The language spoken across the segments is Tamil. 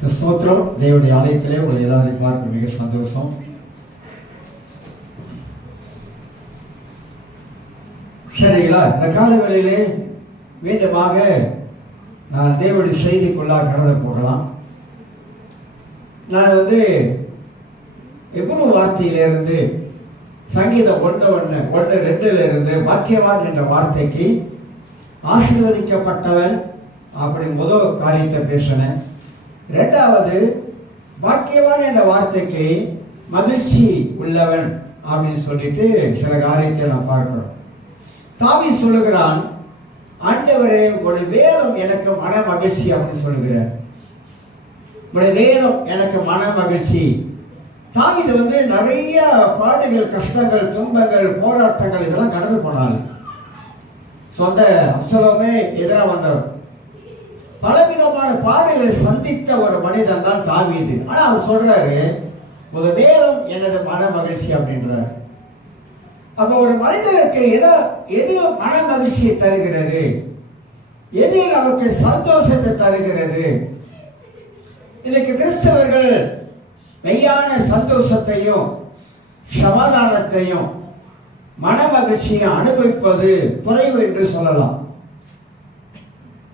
ஸ்தோத்திரம். தேவனுடைய ஆலயத்திலே உங்களை எல்லாரையும் பார்க்க மிக சந்தோஷம். சரிங்களா? இந்த காலவேளையிலே மீண்டுமாக நான் தேவனுடைய செய்திக்குள்ளாக கடந்து போகலாம். நான் எவ்வளவு வார்த்தையிலிருந்து சங்கீதம் 1:2 வாக்கியவான் என்ற வார்த்தைக்கு ஆசீர்வதிக்கப்பட்டவன் அப்படி முதல் காரியத்தை பேசினேன். ரெண்டாவது, வாக்கியவான் என்ற வார்த்தைக்கு மகிழ்ச்சி உள்ளவன் அப்படின்னு சொல்லிட்டு சில காரியத்தை நான் பார்க்கிறோம். தாவீது சொல்லுகிறான், ஆண்டவரே உடைய வேதம் எனக்கு மன மகிழ்ச்சி அப்படின்னு சொல்லுகிறார். உடைய வேதம் எனக்கு மன மகிழ்ச்சி. தாவீது நிறைய பாடுகள், கஷ்டங்கள், துன்பங்கள், போராட்டங்கள் இதெல்லாம் கடந்து போனாலும் சொந்த அப்சலோமே எதிராக வந்தவர், பலவிதமான பாடுகளை சந்தித்த ஒரு மனிதன் தான் தாவீது. ஆனா அவர் சொல்றாரு, ஒரு வேதம் எனது மன மகிழ்ச்சி அப்படின்றார். அப்ப ஒரு மனிதனுக்கு எது மன மகிழ்ச்சியை தருகிறது, எது நமக்கு சந்தோஷத்தை தருகிறது? இன்னைக்கு கிறிஸ்தவர்கள் மெய்யான சந்தோஷத்தையும் சமாதானத்தையும் மன மகிழ்ச்சியை அனுபவிப்பது குறைவு என்று சொல்லலாம்.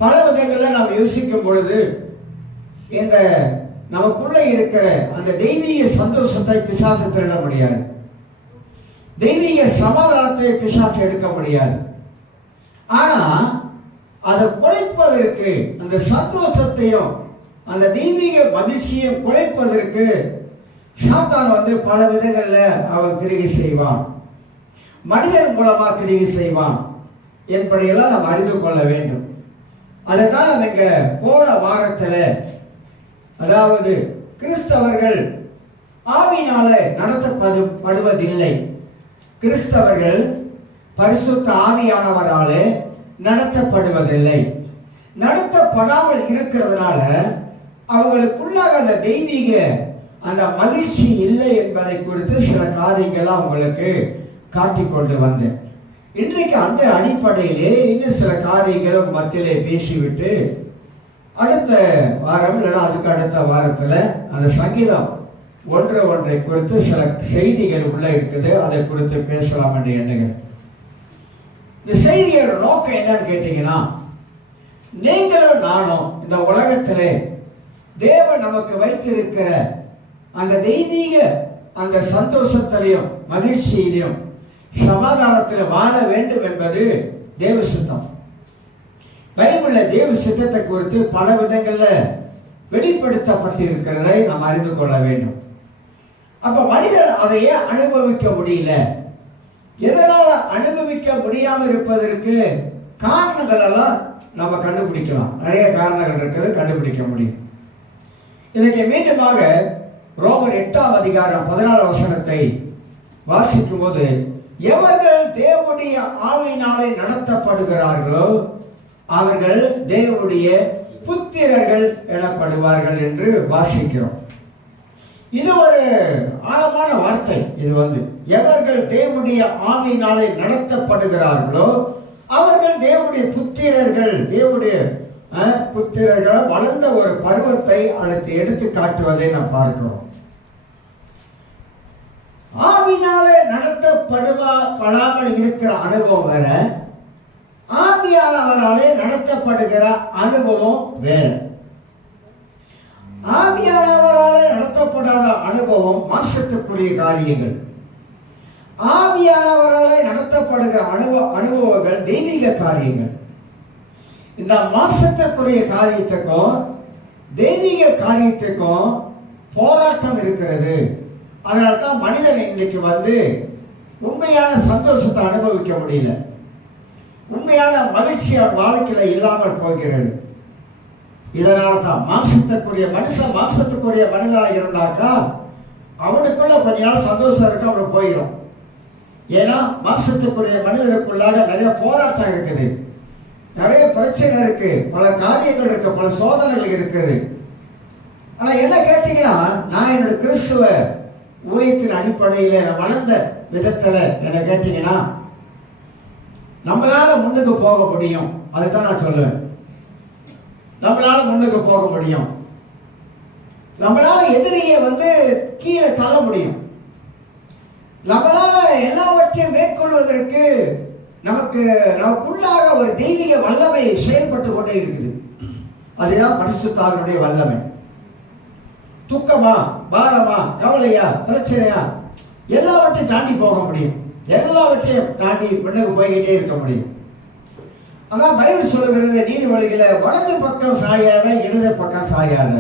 பல விதங்களில் நாம் யோசிக்கும் பொழுது இந்த நமக்குள்ள இருக்கிற அந்த தெய்வீக சந்தோஷத்தை பிசாசு திருட முடியாது, தெய்வீக சமாதானத்தை பிசாசு எடுக்க முடியாது. ஆனா அதை குலைப்பதற்கு, அந்த சந்தோஷத்தையும் அந்த தெய்வீக மகிழ்ச்சியும் குலைப்பதற்கு சாத்தான் பல விதங்கள்ல அவன் கிரியை செய்வான், மனிதன் மூலமா கிரியை செய்வான் என்பதையெல்லாம் நாம் அறிந்து கொள்ள வேண்டும். அதைத்தான் நம்ம இங்க போன வாரத்துல, அதாவது கிறிஸ்தவர்கள் ஆவியினால நடத்தப்படுவதில்லை, கிறிஸ்தவர்கள் பரிசுத்த ஆவியானவராலே நடத்தப்படுவதில்லை. நடத்தப்படாமல் இருக்கிறதுனால அவங்களுக்குள்ளாக அந்த தெய்வீக அந்த மகிழ்ச்சி இல்லை என்பதை குறித்து சில காரியங்கள்லாம் அவங்களுக்கு காட்டிக்கொண்டு வந்தேன். இன்றைக்கு அந்த அடிப்படையிலே இன்னும் சில காரியங்களும் மத்தியிலே பேசிவிட்டு அடுத்த வாரம் இல்லைன்னா அதுக்கு அடுத்த வாரத்தில் அந்த சங்கீதம் 1:1 குறித்து சில செய்திகள் உள்ள இருக்குது, அதை குறித்து பேசலாம் என்று எண்ணுகிறேன். இந்த செய்தியோட நோக்கம் என்னன்னு கேட்டீங்கன்னா, நீங்களும் நானும் இந்த உலகத்திலே தேவன் நமக்கு வைத்திருக்கிற அந்த தெய்வீக அந்த சந்தோஷத்திலையும் மகிழ்ச்சியிலையும் சமாதானத்தில் வாழ வேண்டும் என்பது தேவ சித்தம். பைபிள்ல தேவ சித்தத்தை குறித்து பல விதங்கள்ல வெளிப்படுத்தப்பட்டு இருக்கிறதை நாம் அறிந்து கொள்ள வேண்டும். அப்ப மனிதன் அதையே அனுபவிக்க முடியல. எதனால அனுபவிக்க முடியாமல் இருப்பதற்கு காரணங்கள் எல்லாம் நம்ம கண்டுபிடிக்கலாம். நிறைய காரணங்கள் இருக்கிறது, கண்டுபிடிக்க முடியும். இன்னைக்கு மீண்டுமாக ரோமர் 8:14 வாசிக்கும் போது, எவர்கள் தேவனுடைய ஆவியினாலே நடத்தப்படுகிறார்களோ அவர்கள் தேவனுடைய புத்திரர்கள் எனப்படுவார்கள் என்று வாசிக்கிறோம். இது ஒரு ஆழமான வார்த்தை. இது எவர்கள் தேவனுடைய ஆவியினாலே நடத்தப்படுகிறார்களோ அவர்கள் தேவனுடைய புத்திரர்கள், தேவனுடைய புத்திரர்கள் வளர்ந்த ஒரு பருவத்தை அடுத்து எடுத்து காட்டுவதை நாம் பார்க்கிறோம். ஆவியினாலே நடத்தப்படாமல் இருக்கிற அனுபவம் வேற, ஆவியானவராலே நடத்தப்படுகிற அனுபவம் வேற. ஆவியானவராலே நடத்தப்படாத அனுபவம் மாம்சத்துக்குரிய காரியங்கள், ஆவியானவராலே நடத்தப்படுகிற அனுபவங்கள் தெய்வீக காரியங்கள். இந்த மாம்சத்துக்குரிய காரியத்துக்கும் தெய்வீக காரியத்துக்கும் போராட்டம் இருக்கிறது. அதனால தான் மனிதன் இன்னைக்கு உண்மையான சந்தோஷத்தை அனுபவிக்க முடியல, உண்மையான மகிழ்ச்சி வாழ்க்கையில இல்லாமல் போகிறது. இதனால தான் மாம்சத்துக்குரிய மனுஷன் மாம்சத்துக்குரிய மனிதனாக இருந்தாக்கா அவனுக்குள்ள கொஞ்ச நாள் சந்தோஷம் இருக்கு, அவனுக்கு போயிடும். ஏன்னா மாம்சத்துக்குரிய மனிதனுக்குள்ளாக நிறைய போராட்டம் இருக்குது, நிறைய பிரச்சனை இருக்கு, பல காரியங்கள் இருக்கு, பல சோதனைகள் இருக்குது. ஆனா என்ன கேட்டீங்கன்னா, நான் என்னோட கிறிஸ்துவ ஊழியத்தின் அடிப்படையில் வளர்ந்த விதத்துல என்ன கேட்டீங்கன்னா, நம்மளால முன்னுக்கு போக முடியும். அதுதான் நான் சொல்லுவேன், நம்மளால முன்னுக்கு போக முடியும். நம்மளால எதிரியை கீழே தள்ள முடியும். நம்மளால எல்லாவற்றையும் மேற்கொள்வதற்கு நமக்குள்ளாக ஒரு தெய்வீக வல்லமை செயல்பட்டு கொண்டே இருக்குது. அதுதான் பரிசுத்தாவினுடைய வல்லமை. துக்கமா, பாரமா, கவலையா, பிரச்சனையா, எல்லாவற்றையும் தாண்டி போக முடியும். எல்லாவற்றையும் தாண்டி முன்னுக்கு போய்கிட்டே இருக்க முடியும். அதான் பைபிள் சொல்லுகிறது, நீதிமொழிகளை வலது பக்கம் சாயாத, இடது பக்கம் சாயாத.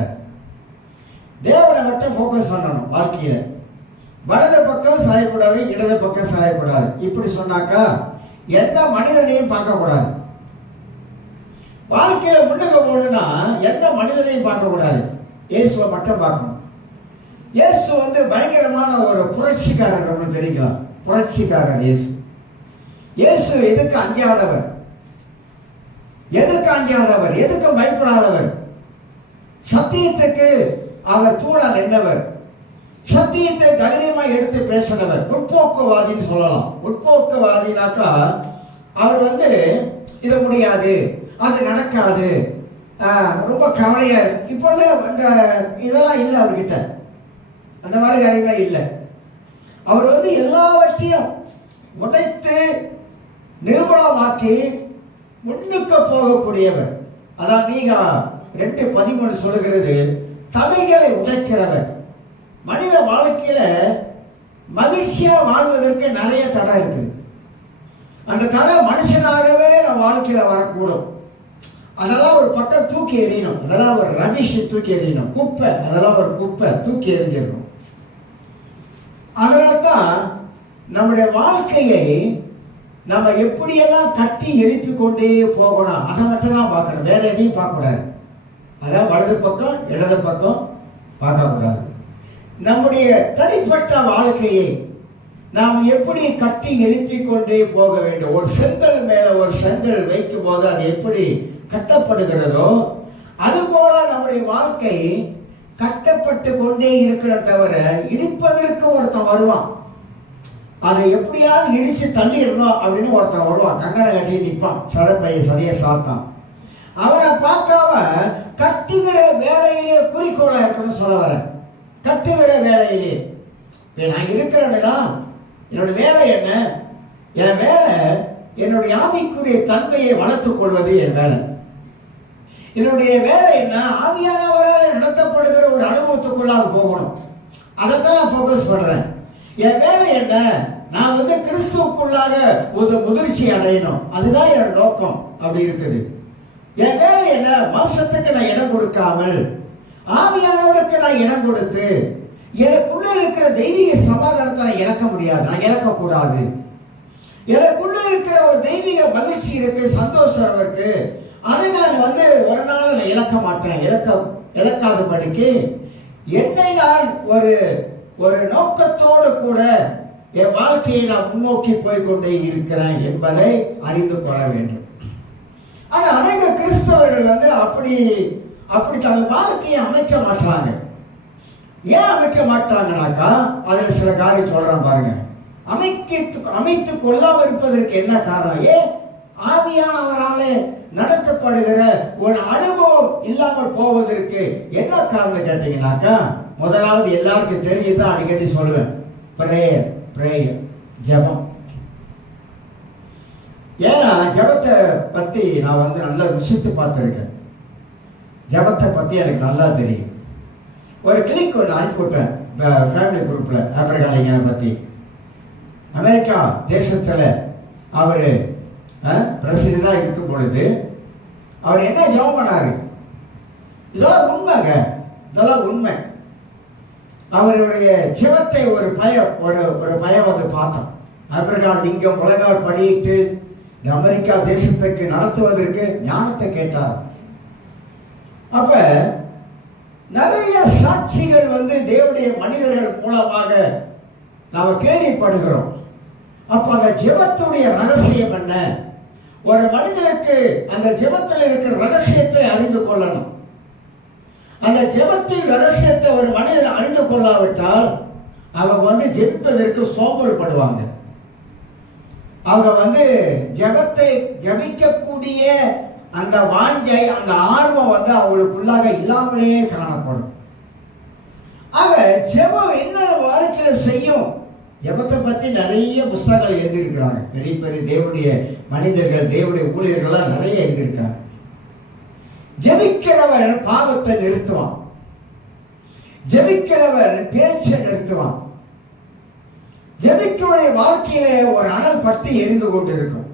தேவனை மட்டும் ஃபோக்கஸ் பண்ணணும் வாழ்க்கையில. வலது பக்கம் சாயக்கூடாது, இடது பக்கம் சாயக்கூடாது. இப்படி சொன்னாக்கா எந்த மனிதனையும் பார்க்க கூடாது. வாழ்க்கையில முன்னுக்கு போகணும்னா எந்த மனிதனையும் பார்க்க கூடாது, இயேசுவை மட்டும் பார்க்கணும். இயேசு பயங்கரமான ஒரு புரட்சிக்காரர். நம்மளுக்கு தெரியும், புரட்சிக்காரர் இயேசு. இயேசு எதுக்கு அஞ்சாதவர், எதுக்கு பயப்படாதவர். சத்தியத்துக்கு அவர் தூணா நின்றவர். சத்தியத்தை தைரியமா எடுத்து பேசினவர். உட்போக்குவாதின்னு சொல்லலாம். உட்போக்குவாதினாக்கா அவர் இது முடியாது, அது நடக்காது, ரொம்ப கவலையா இருக்கு. இப்போ இதெல்லாம் இல்லை அவர்கிட்ட, அந்த மாதிரி காரியமே இல்லை. அவர் எல்லாவற்றையும் உடைத்து நிர்மூலமாக்கி முன்னுக்கு போகக்கூடியவர். அதான் மீகா 2:13 சொல்லுகிறது, தடைகளை உடைக்கிறவர். மனித வாழ்க்கையில மகிழ்ச்சியா வாழ்வதற்கு நிறைய தடை இருக்கு. அந்த தடை மனுஷனாகவே நம்ம வாழ்க்கையில வரக்கூடும். அதெல்லாம் ஒரு பக்கம் தூக்கி எறியணும். அதெல்லாம் ஒரு ரபிஷ் தூக்கி எறியணும். குப்பை, அதெல்லாம் ஒரு குப்பை தூக்கி எறிஞ்சிடணும். அதனால்தான் நம்முடைய வாழ்க்கையை நம்ம எப்படியெல்லாம் கட்டி எழுப்பி கொண்டே போகணும், அதை மட்டும் தான் பார்க்கணும். வேற எதையும் பார்க்கக்கூடாது. அதான் வலது பக்கம் இடது பக்கம் பார்க்கக்கூடாது. நம்முடைய தனிப்பட்ட வாழ்க்கையை நாம் எப்படி கட்டி எழுப்பி கொண்டே போக வேண்டும். ஒரு செங்கல் மேல ஒரு செங்கல் வைக்கும் போது அது எப்படி கட்டப்படுகிறதோ அதுபோல நம்முடைய வாழ்க்கை கட்டப்பட்டு கொண்டே இருக்கிற தவிர இடிப்பதற்கு ஒருத்தன் வருவான். அதை எப்படியாவது இடிச்சு தள்ளிடணும் அப்படின்னு ஒருத்தன் வருவான். கங்கனை கட்டி நிற்பான், சதையை சாத்தான். அவனை பார்க்காம கட்டுகிற வேலையிலே குறிக்கோளா இருக்கணும்னு சொல்ல வரேன். கட்டுகிற வேலையிலே நான் இருக்கிறேன்னா என்னோட வேலை என்ன? என் வேலை என்னுடைய ஆவிக்குரிய தன்மையை வளர்த்துக் கொள்வது என் வேலை. என்னுடைய வேலை என்ன? ஆவியானவரால் நடத்தப்படுகிற ஒரு அனுபவத்துக்குள்ளாக போகணும். அதைத்தான் நான் ஃபோக்கஸ் பண்றேன். என் வேலை என்ன? நான் கிறிஸ்துவுக்குள்ளாக ஒரு முதிர்ச்சி அடையணும். அதுதான் என்னோட நோக்கம். அப்படி இருக்குது. என் வேலை என்ன? மாம்சத்துக்கு நான் இடம் கொடுக்காமல் ஆவியானவருக்கு நான் இடம் கொடுத்து எனக்குள்ள இருக்கிற தெய்வீக சமாதானத்தை நான் இழக்க முடியாது, நான் இழக்கக்கூடாது. எனக்குள்ள இருக்கிற ஒரு தெய்வீக மகிழ்ச்சி இருக்கு, சந்தோஷம் இருக்கு, அதை நான் ஒரு நாள் நான் இழக்க மாட்டேன். இழக்காதபடிக்கு என்னை நான் ஒரு நோக்கத்தோடு கூட என் வாழ்க்கையை நான் முன்னோக்கி போய்கொண்டே இருக்கிறேன் என்பதை அறிந்து கொள்ள வேண்டும். ஆனா அநேக கிறிஸ்தவர்கள் அப்படி தங்கள் வாழ்க்கையை அமைக்க மாட்டாங்க. ஏன் அமைக்க மாட்டாங்கனாக்கா அதுல சில காரியம் சொல்றேன் பாருங்க. அமைத்து கொள்ளாமல் இருப்பதற்கு என்ன காரணம்? ஏன் ஆவியானவராலே நடத்தப்படுகிற ஒரு அனுபவம் இல்லாமல் போவதற்கு என்ன காரணம் கேட்டீங்கன்னாக்கா, முதலாவது எல்லாருக்கும் தெரிஞ்சுதான் அடிக்கடி சொல்லுவேன், பிரேயர் ஜெபம். ஏன்னா ஜெபத்தை பத்தி நான் நல்லா ருசித்து பார்த்துருக்கேன். ஜெபத்தை பத்தி எனக்கு நல்லா தெரியும். ஒரு கிளிக் ஒன்று அனுப்பிவிட்டேன் ஃபேமிலி குரூப்ல. ஆப்பிரிக்கா லிங்கனை பத்தி அமெரிக்கா தேசத்துல அவரு பிரசிடண்டா இருக்கும் பொழுது அவர் என்ன ஜெபம் பண்ணாரு? இதெல்லாம் உண்மைங்க, இதெல்லாம் உண்மை. அவருடைய ஜெபத்தை ஒரு பையன் பார்த்தோம். ஆப்பிரிக்கா லிங்கம் உலகால் படியிட்டு அமெரிக்கா தேசத்துக்கு நடத்துவதற்கு ஞானத்தை கேட்டார். அப்ப நிறைய சாட்சிகள் தேவனுடைய மனிதர்கள் மூலமாக நாம கேள்விப்படுகிறோம். அப்ப அந்த ஜெபத்துடைய ரகசியம் என்ன? ஒரு மனிதனுக்கு அந்த ஜெபத்தில் இருக்கிற ரகசியத்தை அறிந்து கொள்ளணும். அந்த ஜெபத்தின் ரகசியத்தை ஒரு மனிதன் அறிந்து கொள்ளாவிட்டால் அவங்க ஜெபிப்பதற்கு சோம்பல் படுவாங்க. அவங்க ஜெபத்தை ஜபிக்கக்கூடிய அந்த வாஞ்சை, அந்த ஆர்வம் அவங்களுக்குள்ளாக இல்லாமலே காணப்படும். ஆக ஜெபம் என்ன வாழ்க்கையில செய்யும்? ஜெபத்தை பத்தி நிறைய புஸ்தகங்கள் எழுதியிருக்கிறாங்க. பெரிய பெரிய தேவனுடைய மனிதர்கள், தேவனுடைய ஊழியர்கள்லாம் நிறைய எழுதியிருக்காங்க. ஜெபிக்கிறவன் பாவத்தை நிறுத்துவான், ஜெபிக்கிறவன் பேச்சை நிறுத்துவான். ஜெபிக்கிறவனுடைய வாழ்க்கையிலே ஒரு அனல் பற்றி எரிந்து கொண்டு இருக்கும்.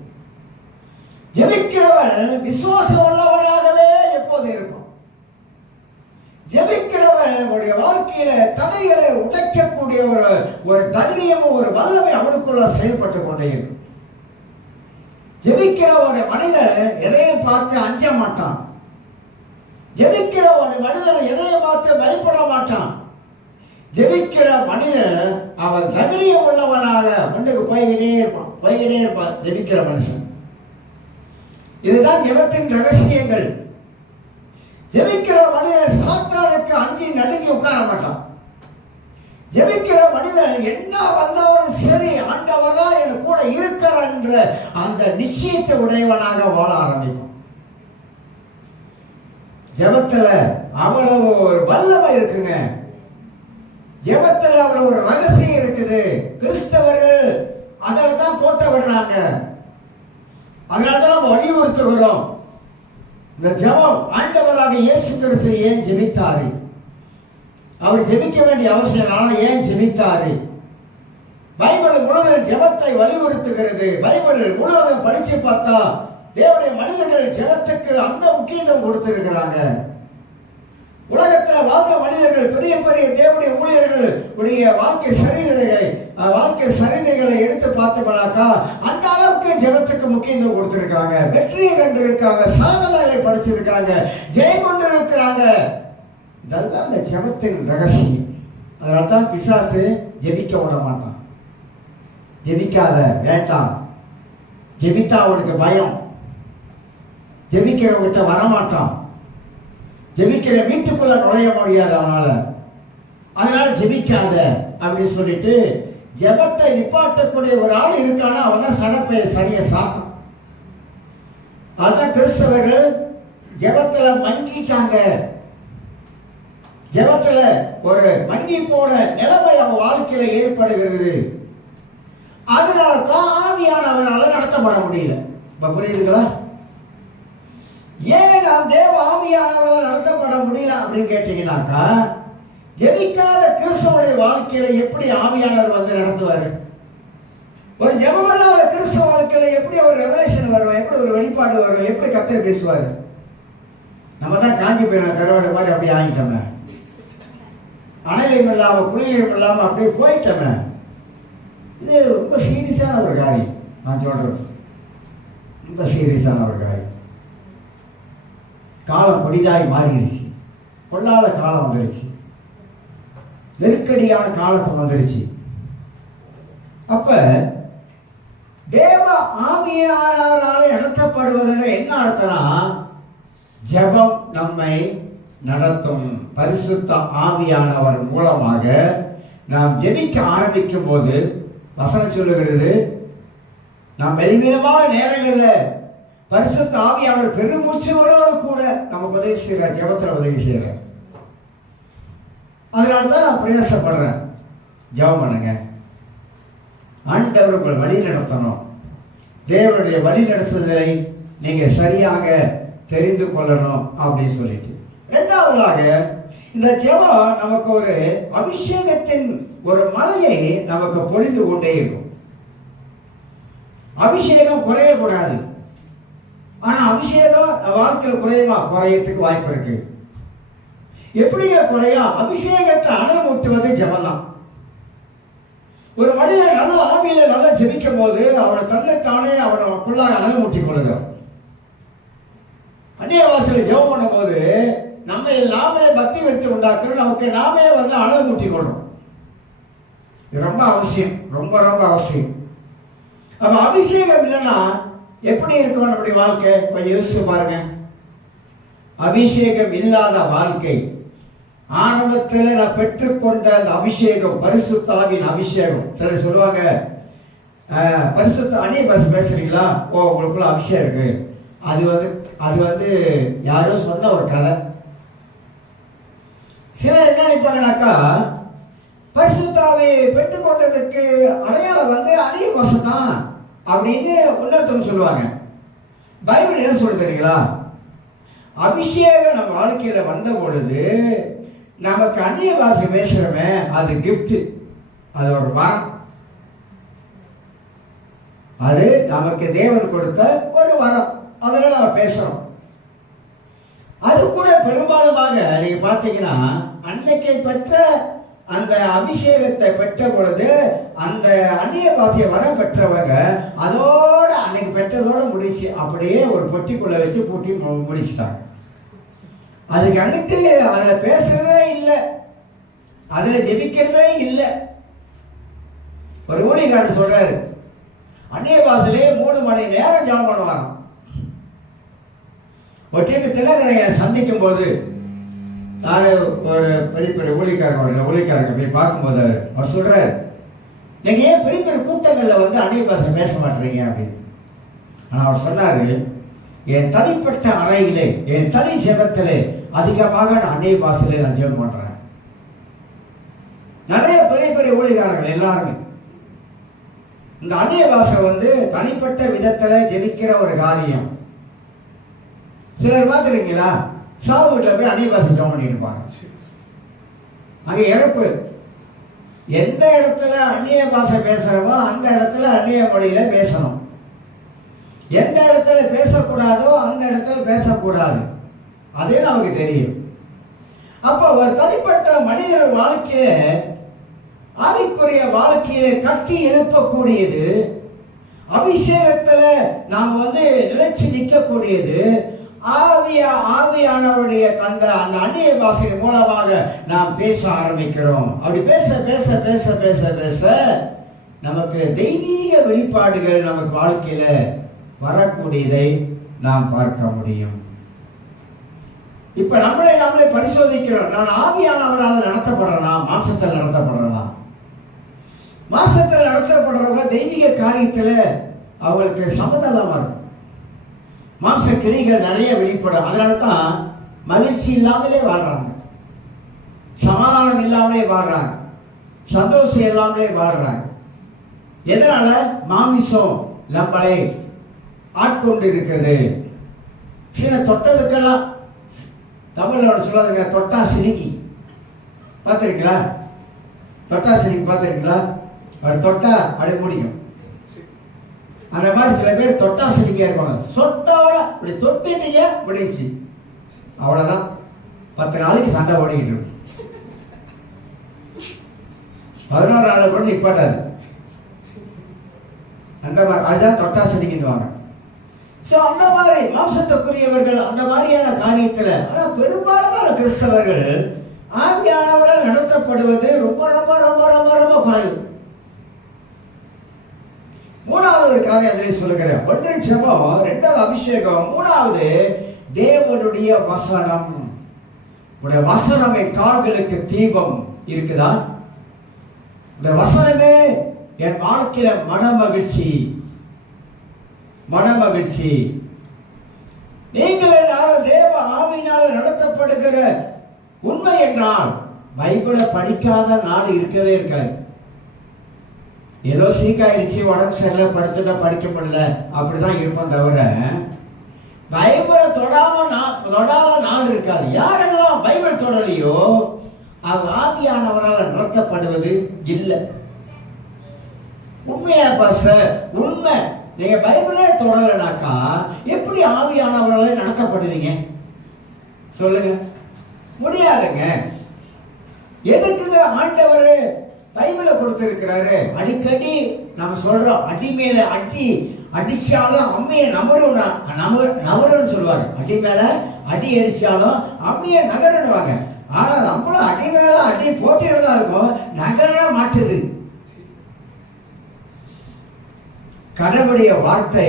ஜெபிக்கிறவன் விசுவாசம் உள்ளவனாகவே எப்போது இருக்கும். ஜெபிக்கிறவனுடைய வாழ்க்கையில தடைகளை உடைக்கக்கூடிய ஒரு தைரியமும் ஒரு வல்லமை அவனுக்குள்ள செயல்பட்டு கொண்டே இருக்கும். ஜெபிக்கிறவனுடைய மனிதன் எதையும் பார்த்து அஞ்ச மாட்டான். ஜெபிக்கிறவனுடைய மனிதன் எதையும் பார்த்து பயப்பட மாட்டான். ஜெபிக்கிற மனிதன் அவன் தைரியம் உள்ளவனாக முன்னுக்கு போய்கிட்டே இருப்பான் ஜெபிக்கிற மனுஷன். இதுதான் ஜெபத்தின் ரகசியங்கள். ஜெபிக்கிற மனிதன் சாத்தானுக்கு அஞ்சி நடுங்கி உட்கார மாட்டான். ஜெபிக்கிற மனிதன் என்ன வந்தாலும் சரி, ஆண்டவர் தான் என் கூட இருக்கிறார் என்ற அந்த நிச்சயத்தை உடையவனாக வாழ ஆரம்பிப்பான். ஜெபத்துல அவ்வளவு ஒரு வல்லமை இருக்குங்க. ஜெபத்துல அவ்வளவு ஒரு ரகசியம் இருக்குது. கிறிஸ்தவர்கள் அதில் தான் போட்ட விடுறாங்க. அதனால்தான் நம்ம வலியுறுத்துகிறோம். இந்த ஜெபம், ஆண்டவராக இயேசு கிறிஸ்து ஏன் ஜெபித்தாரு? அவர் ஜெபிக்க வேண்டிய அவசியம், ஆனால் ஏன் ஜெபித்தாரு? பைபிள் முழுவதும் ஜெபத்தை வலியுறுத்துகிறது. பைபிள் முழுவதும் படிச்சு பார்த்தா தேவனுடைய மனிதர்கள் ஜெபத்துக்கு அந்த முக்கியத்துவம் கொடுத்திருக்கிறாங்க. உலகத்தில் வாழ்ந்த மனிதர்கள், பெரிய பெரிய தேவனுடைய ஊழியர்கள் உடைய வாழ்க்கை சரிதைகளை எடுத்து பார்த்தோம்னாக்கா அந்த அளவுக்கு ஜெபத்துக்கு முக்கியத்துவம் கொடுத்திருக்காங்க. வெற்றியை கண்டிருக்காங்க, சாதனைகளை படிச்சிருக்காங்க, ஜெயம் கொண்டு இருக்கிறாங்க. இதெல்லாம் அந்த ஜெபத்தின் ரகசியம். அதனால தான் பிசாசு ஜெபிக்க விட மாட்டான். ஜெபிக்காத, வேண்டாம். ஜெபித்தா அவனுக்கு பயம். ஜெபிக்கிறவங்கிட்ட வரமாட்டான். ஜெபிக்கிற வீட்டுக்குள்ள நுழைய முடியாது அவனால. அதனால ஜெபிக்காத அப்படின்னு சொல்லிட்டு ஜெபத்தை நிப்பாட்டக்கூடிய ஒரு ஆள் இருக்கானா அவன் தான் சடப்பை சரியா சாத்தம். அதான் கிறிஸ்தவர்கள் ஜெபத்துல மங்கிட்டாங்க. ஜெபத்துல ஒரு மங்கி போன நிலைமை அவன் வாழ்க்கையில ஏற்படுகிறது. அதனால தான் ஆவியானவரால் நடத்தப்பட முடியல. இப்ப புரியுதுங்களா? ஏன் நாம் தேவ ஆவியானவரால் நடத்தப்பட முடியல அப்படின்னு கேட்டீங்கன்னாக்கா, ஜெபிக்காத கிறிஸ்தவனுடைய வாழ்க்கையில எப்படி ஆவியானவர் வந்து நடத்துவாரு? ஒரு ஜெபமில்லாத கிறிஸ்தவ வாழ்க்கையில எப்படி ஒரு ரெவலேஷன் வரும், எப்படி ஒரு வெளிப்பாடு வரும், எப்படி கர்த்தர் பேசுவாரு? நம்ம தான் காஞ்சி போயிடும் கருவாடு மாதிரி அப்படியே ஆகிட்டோமே. அனலையும் இல்லாம குளிரையும் இல்லாம அப்படியே போயிட்டோமே. இது ரொம்ப சீரியஸான ஒரு காரியம். நான் சொல்றது ரொம்ப சீரியஸான ஒரு காரியம். காலம் கொடிதாய் மாறிடுச்சு. கொள்ளாத காலம் வந்துருச்சு. நெருக்கடியான காலத்தை வந்துருச்சு. அப்ப தேவ ஆவியானவரால் நடத்தப்படுவதில் என்ன அர்த்தம்னா, ஜெபம் நம்மை நடத்தும். பரிசுத்த ஆவியானவர் மூலமாக நாம் ஜெபிக்க ஆரம்பிக்கும் போது வசனம் சொல்லுகிறது, நாம் வெளிவீனமான நேரங்களில் பரிசுத்த ஆவியானவர் பெருமூச்சுகளோடு கூட நமக்கு உதவி செய்கிறார், ஜெபத்தில் உதவி செய்கிறார். அதனால தான் நான் பிரயாசப்படுறேன். ஜெபம் பண்ணுங்க. ஆண்டவர் உங்கள் வழி நடத்தணும். தேவனுடைய வழி நடத்துதலை நீங்க சரியாக தெரிந்து கொள்ளணும் அப்படின்னு சொல்லிட்டு, இரண்டாவதாக இந்த ஜெபம் நமக்கு ஒரு அபிஷேகத்தின் ஒரு மலையை நமக்கு பொழிந்து கொண்டே இருக்கும். அபிஷேகம் குறையக்கூடாது. ஆனா அபிஷேகம் வாழ்க்கையில் குறையறதுக்கு வாய்ப்பு இருக்கு. எப்படிங்க குறையும்? அபிஷேகத்தை அனல் மூட்டுவது ஜெபம்தான். ஒரு மனிதன் நல்ல ஆவியில நல்லா ஜெபிக்கும் போது அவனை தன்னைத்தானே அவனுக்குள்ளாக அனல் மூட்டி கொள்கிறான். அந்நிய வாசலை ஜெபம் பண்ணும் போது நம்ம நாமே பக்தி விருத்தி உண்டாக்குறோம். நமக்கு நாமே வந்து அனல் மூட்டி கொள்றோம். இது ரொம்ப அவசியம், ரொம்ப ரொம்ப அவசியம். அப்ப அபிஷேகம் இல்லைன்னா எப்படி இருக்கும் நம்முடைய வாழ்க்கை? கொஞ்சம் யோசிச்சு பாருங்க. அபிஷேகம் இல்லாத வாழ்க்கை, ஆரம்பத்தில் நான் பெற்றுக்கொண்ட அந்த அபிஷேகம், பரிசுத்த ஆவியின் அபிஷேகம். சிலர் சொல்லுவாங்க, பரிசுத்த அந்நிய பாஷை பேசுறீங்களா? ஓ, உங்களுக்குள்ள அபிஷேகம் இருக்கு. அது வந்து யாரோ சொன்ன ஒரு கதை. சிலர் என்ன நினைப்பாங்கனாக்கா, பரிசுத்தாவை பெற்றுக்கொண்டதுக்கு அடையாளம் வந்து அந்நிய பாஷை தான் அப்படின்னு இன்னொருத்தவங்க சொல்லுவாங்க. பைபிள் என்ன சொல்றது தெரியுங்களா? அபிஷேகம் நம்ம வாழ்க்கையில வந்த பொழுது நமக்கு அந்நிய பாஷை பேசுறோமே, அது கிஃப்ட், அது ஒரு வரம், அது நமக்கு தேவன் கொடுத்த ஒரு வரம். அதனால நம்ம பேசுறோம். அது கூட பெரும்பாலுமாக நீங்க பார்த்தீங்கன்னா, அன்னைக்கு பெற்ற அந்த அபிஷேகத்தை பெற்ற பொழுது அந்த அந்நிய பாஷையை வர பெற்றவங்க அதோட அன்னைக்கு பெற்றதோட முடிச்சு அப்படியே ஒரு பொட்டிக்குள்ள வச்சு பூட்டி முடிச்சுட்டாங்க. அதுக்கு அடுத்து அதுல பேசுறதே இல்லை, அதுல ஜெபிக்கிறதே இல்லை. ஒரு ஊழியக்காரர் சொல்றாரு, அந்நிய பாஷையிலே 3 மணி நேரம் ஜெபம் பண்ணுவாங்க. ஒரு டைம் தினகரையை சந்திக்கும் போது நான் ஒரு பெரிய பெரிய ஊழியக்காரங்க போய் பார்க்கும்போது அவர் சொல்றாரு, நீங்க ஏன் பெரிய பெரிய கூட்டங்கள்ல வந்து அந்நிய பாஷை பேச மாட்டீங்க அப்படின்னு. ஆனா அவர் சொன்னாரு, என் தனிப்பட்ட அறையிலே, என் தனி ஜெபத்திலே அதிகமாக நான் அந்நிய பாஷையிலே நான் ஜெபம் பண்றேன். நிறைய பெரிய பெரிய ஊழியக்காரர்கள் எல்லாருமே இந்த அந்நிய பாஷை வந்து தனிப்பட்ட விதத்துல ஜெபிக்கிற ஒரு காரியம். சிலர் பார்த்துருக்கீங்களா, சாவு வீட்டில் போய் அந்நிய பாஷை ஜெபம் பண்ணிட்டு இருப்பாங்க. அங்கே இறப்பு, எந்த இடத்துல அந்நிய பாஷை பேசுறோமோ அந்த இடத்துல அந்நிய மொழியில பேசணும். எந்த இடத்துல பேசக்கூடாதோ அந்த இடத்துல பேசக்கூடாது. அது நமக்கு தெரியும். அப்போ ஒரு தனிப்பட்ட மனிதர் வாழ்க்கையில, ஆவிக்குரிய வாழ்க்கையில கட்டி எழுப்பக்கூடியது, அபிஷேகத்துல நாம் வந்து நிலைச்சு நிற்கக்கூடியது ஆவியானவருடைய அந்த அந்நிய பாஷை மூலமாக நாம் பேச ஆரம்பிக்கிறோம். அப்படி பேச பேச பேச பேச பேச நமக்கு தெய்வீக வெளிப்பாடுகள் நமக்கு வாழ்க்கையில வரக்கூடியதை நாம் பார்க்க முடியும். இப்ப நம்மளே பரிசோதிக்கிறோம். நான் ஆவியானவரால் நடத்தப்படுறேனா, மாசத்தில் நடத்தப்படுறேனா? மாசத்தில் நடத்தப்படுறவங்க தெய்வீக காரியத்துல அவங்களுக்கு சம்மதம் இருக்கும். மாச கிரிகள் நிறைய வெளிப்படும். அதனால தான் மகிழ்ச்சி இல்லாமலே வாழ்றாங்க, சமாதானம் இல்லாமலே வாழ்றாங்க, சந்தோஷம் இல்லாமலே வாழ்றாங்க. எதனால? மாமிசம் நம்மளை ஆட்கொண்டு இருக்கிறது. சில தொட்டதுக்கெல்லாம் தமிழ்ல சொல்லாதுங்க, தொட்டா சிரிக்கி. பார்த்துருக்கீங்களா? தொட்டா சிரிக்கி பார்த்துருக்கீங்களா? அப்படி தொட்டா அப்படி முடியும். அந்த மாதிரி சில பேர் தொட்டா சிரிக்கா இருப்பாங்க. சொட்டோட இப்படி தொட்டுட்டீங்க முடிச்சு, அவ்வளவுதான். 10 நாளைக்கு சண்டை ஓடிக்கிட்டு இருக்கும். 11 நாள் கூட நிப்பாட்டாது. அந்த மாதிரி அதுதான் தொட்டா சிரிக்கிடுவாங்க. ஸோ அந்த மாதிரி மாம்சத்துக்குரியவர்கள் அந்த மாதிரியான காரியத்தில். ஆனால் பெரும்பாலான கிறிஸ்தவர்கள் ஆவியானவரால் நடத்தப்படுவது ரொம்ப ரொம்ப ரொம்ப ரொம்ப ரொம்ப குறைவு. 3வது ஒரு காரியம் அதிலே சொல்லுகிறேன். 1 ஜெபம், 2வது அபிஷேகம், 3வது தேவனுடைய வசனம். உடைய வசனம் என் கால்களுக்கு தீபம் இருக்குதா? இந்த வசனமே என் வாழ்க்கையில மனமகிழ்ச்சி, மனமகிழ்ச்சி. நீங்கள் தேவ ஆவியினால் நடத்தப்படுகிற உண்மை என்றால் பைபிளை படிக்காத நாள் இருக்கவே இருக்காது. ஏதோ சீக்காயிருச்சு, உடம்பு சரியில்லை, படுத்துட்டா படிக்க முடியல, அப்படிதான் இருப்போம் தவிர பைபிளை தொடாத நாள் இருக்காது. யாரெல்லாம் பைபிள் தொடலையோ அவங்க ஆவியானவரால் நடத்தப்படுவது இல்லை. உண்மையா பாச? உண்மை. நீங்க பைபிளே தொடரலைனாக்கா எப்படி ஆவியானவரால் நடத்தப்படுவீங்க? சொல்லுங்க, முடியாதுங்க. எதுக்குங்க ஆண்டவர் பைபிளை கொடுத்திருக்கிறாரு? அடிக்கடி நம்ம சொல்றோம், அடி மேல அடி அடிச்சாலும் அம்மையை நகருன்னு சொல்லுவாங்க. அடி மேல அடி அடிச்சாலும் அம்மையை நகருன்னுவாங்க. ஆனா நம்மளும் அடி மேல அடி போட்டுதான் இருக்கும், நகர மாட்டுது. கடவுளுடைய வார்த்தை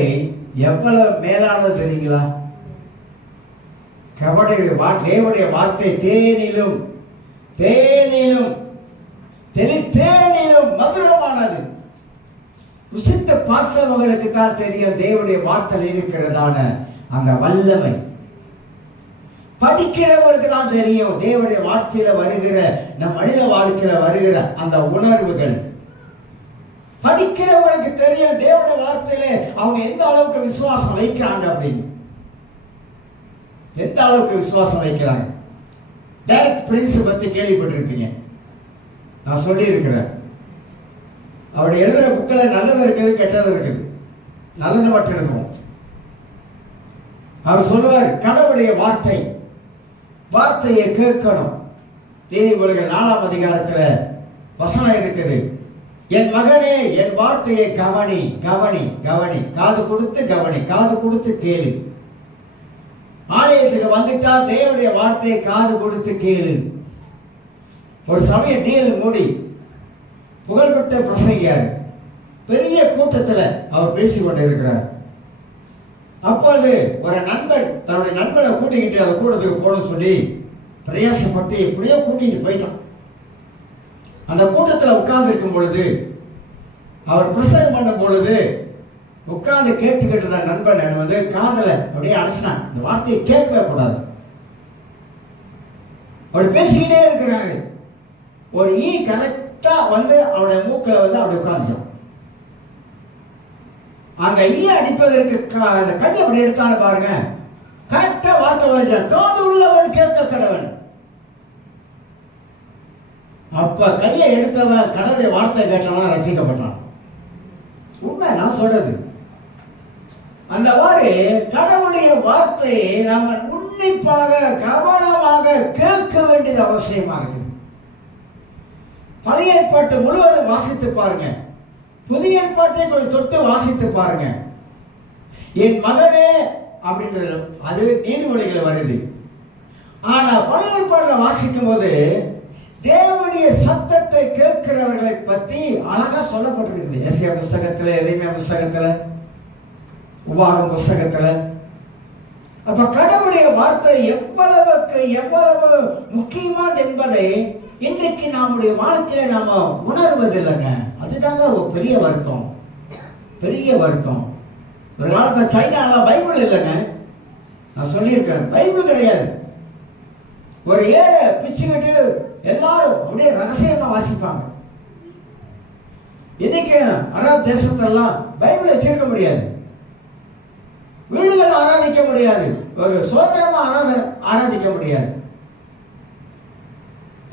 எவ்வளவு மேலானது தெரியுங்களா? தேவனுடைய வார்த்தை தேனிலும் தேனிலும் தேனிலும் மதுரமானது. ருசித்த பார்த்தவங்களுக்கு தான் தெரியும் தேவனுடைய வார்த்தை இருக்கிறதான அந்த வல்லமை. படிக்கிறவருக்கு தான் தெரியும் தேவனுடைய வார்த்தையில வருகிற நம் மனித வாழ்க்கையில வருகிற அந்த உணர்வுகள். படிக்கிறவங்களுக்கு தெரியும் தேவனுடைய வார்த்தையில அவங்க எந்த அளவுக்கு விசுவாசம் வைக்கிறாங்க அப்படின்னு. எந்த அளவுக்கு விசுவாசம் வைக்கிறாங்க. டைரக்ட் பிரின்ஸ் பத்தி கேள்விப்பட்டிருப்பீங்க. நான் சொல்லி இருக்கிறேன். அவருடைய எழுதுற புக்கில் நல்லது இருக்குது, கெட்டது இருக்குது. நல்லது மட்டும் எழுதுவோம். அவர் சொல்லுவார், கடவுளுடைய வார்த்தையை கேட்கணும். நீதிமொழிகள் 4ஆம் அதிகாரத்துல வசனம் இருக்குது. என் மகனே, என் வார்த்தையை கவனி கவனி கவனி, காது கொடுத்து கவனி, காது கொடுத்து கேளு. ஆலயத்துக்கு வந்துட்டா தேவனுடைய வார்த்தையை காது கொடுத்து கேளு. ஒரு சமயம் டிஎல் மூடி புகழ்பெற்ற பிரசங்கியார் பெரிய கூட்டத்தில் அவர் பேசிக் கொண்டு இருக்கிறார். அப்போது ஒரு நண்பன் தன்னுடைய நண்பனை கூட்டிக்கிட்டு அந்த கூட்டத்துக்கு போன சொல்லி பிரயாசப்பட்டு எப்படியோ கூட்டிகிட்டு போயிட்டான். அந்த கூட்டத்தில் உட்கார்ந்து இருக்கும் பொழுது, அவர் பிரசங்கம் பண்ணும் பொழுது உட்கார்ந்து கேட்டுக்கிட்டு தான் நண்பன் வந்து காதலை அப்படியே அழைச்சினான். இந்த வார்த்தையை கேட்கவே கூடாது. அவர் பேசிக்கிட்டே இருக்கிறாரு. ஒரு ஈ கரெக்டா வந்து அவருடைய மூக்கில் வந்து அப்படி உட்காந்துச்சான். அங்க ஈ அடிப்பதற்கு அந்த கையை அப்படி எடுத்தாலும் பாருங்க, கரெக்டா வார்த்தை வந்துச்சான். காது உள்ளவன் கேட்க கடவன். அப்ப கையை எடுத்தவன் கடவுளுடைய வார்த்தை கேட்டவன் ரசிக்கப்பட்டான். உண்மை நான் சொல்றது. அந்த மாதிரி கடவுளுடைய வார்த்தையை நாம உன்னிப்பாக கவனமாக கேட்க வேண்டியது அவசியமா இருக்குது. பழைய ஏற்பாட்டு முழுவதும் வாசித்து பாருங்க, புதிய ஏற்பாட்டை கொஞ்சம் தொட்டு வாசித்து பாருங்க. என் மகனே அப்படின்றது அது நீதிமொழிகளை வருது. ஆனா பழைய ஏற்பாட்டில் வாசிக்கும் போது தேவனுடைய சத்தத்தை கேட்கிறவர்களை பத்தி அழகா சொல்லப்பட்டிருக்குது. எஸ்ஐயா புஸ்தகத்துல, எரேமியா புஸ்தகத்துல, உபாகம் புஸ்தகத்துல. அப்ப கடவுளுடைய வார்த்தை எவ்வளவு முக்கியமானது என்பதை இன்றைக்கு நம்முடைய வாழ்க்கையில நாம உணர்வதில்லைங்க. அதுதாங்க ஒரு பெரிய வருத்தம். ஒரு காலத்துல சைனால பைபிள் இல்லைங்க. நான் சொல்லியிருக்கேன், பைபிள் கிடையாது. ஒரு ஏழை பிச்சுக்கிட்டு எல்லாரும் அப்படியே ரகசியமா வாசிப்பாங்க. இன்னைக்கு அரபு தேசத்தெல்லாம் பைபிள் வச்சிருக்க முடியாது, வீடுகள் ஆராதிக்க முடியாது, ஒரு சுதந்திரமா ஆராதிக்க முடியாது.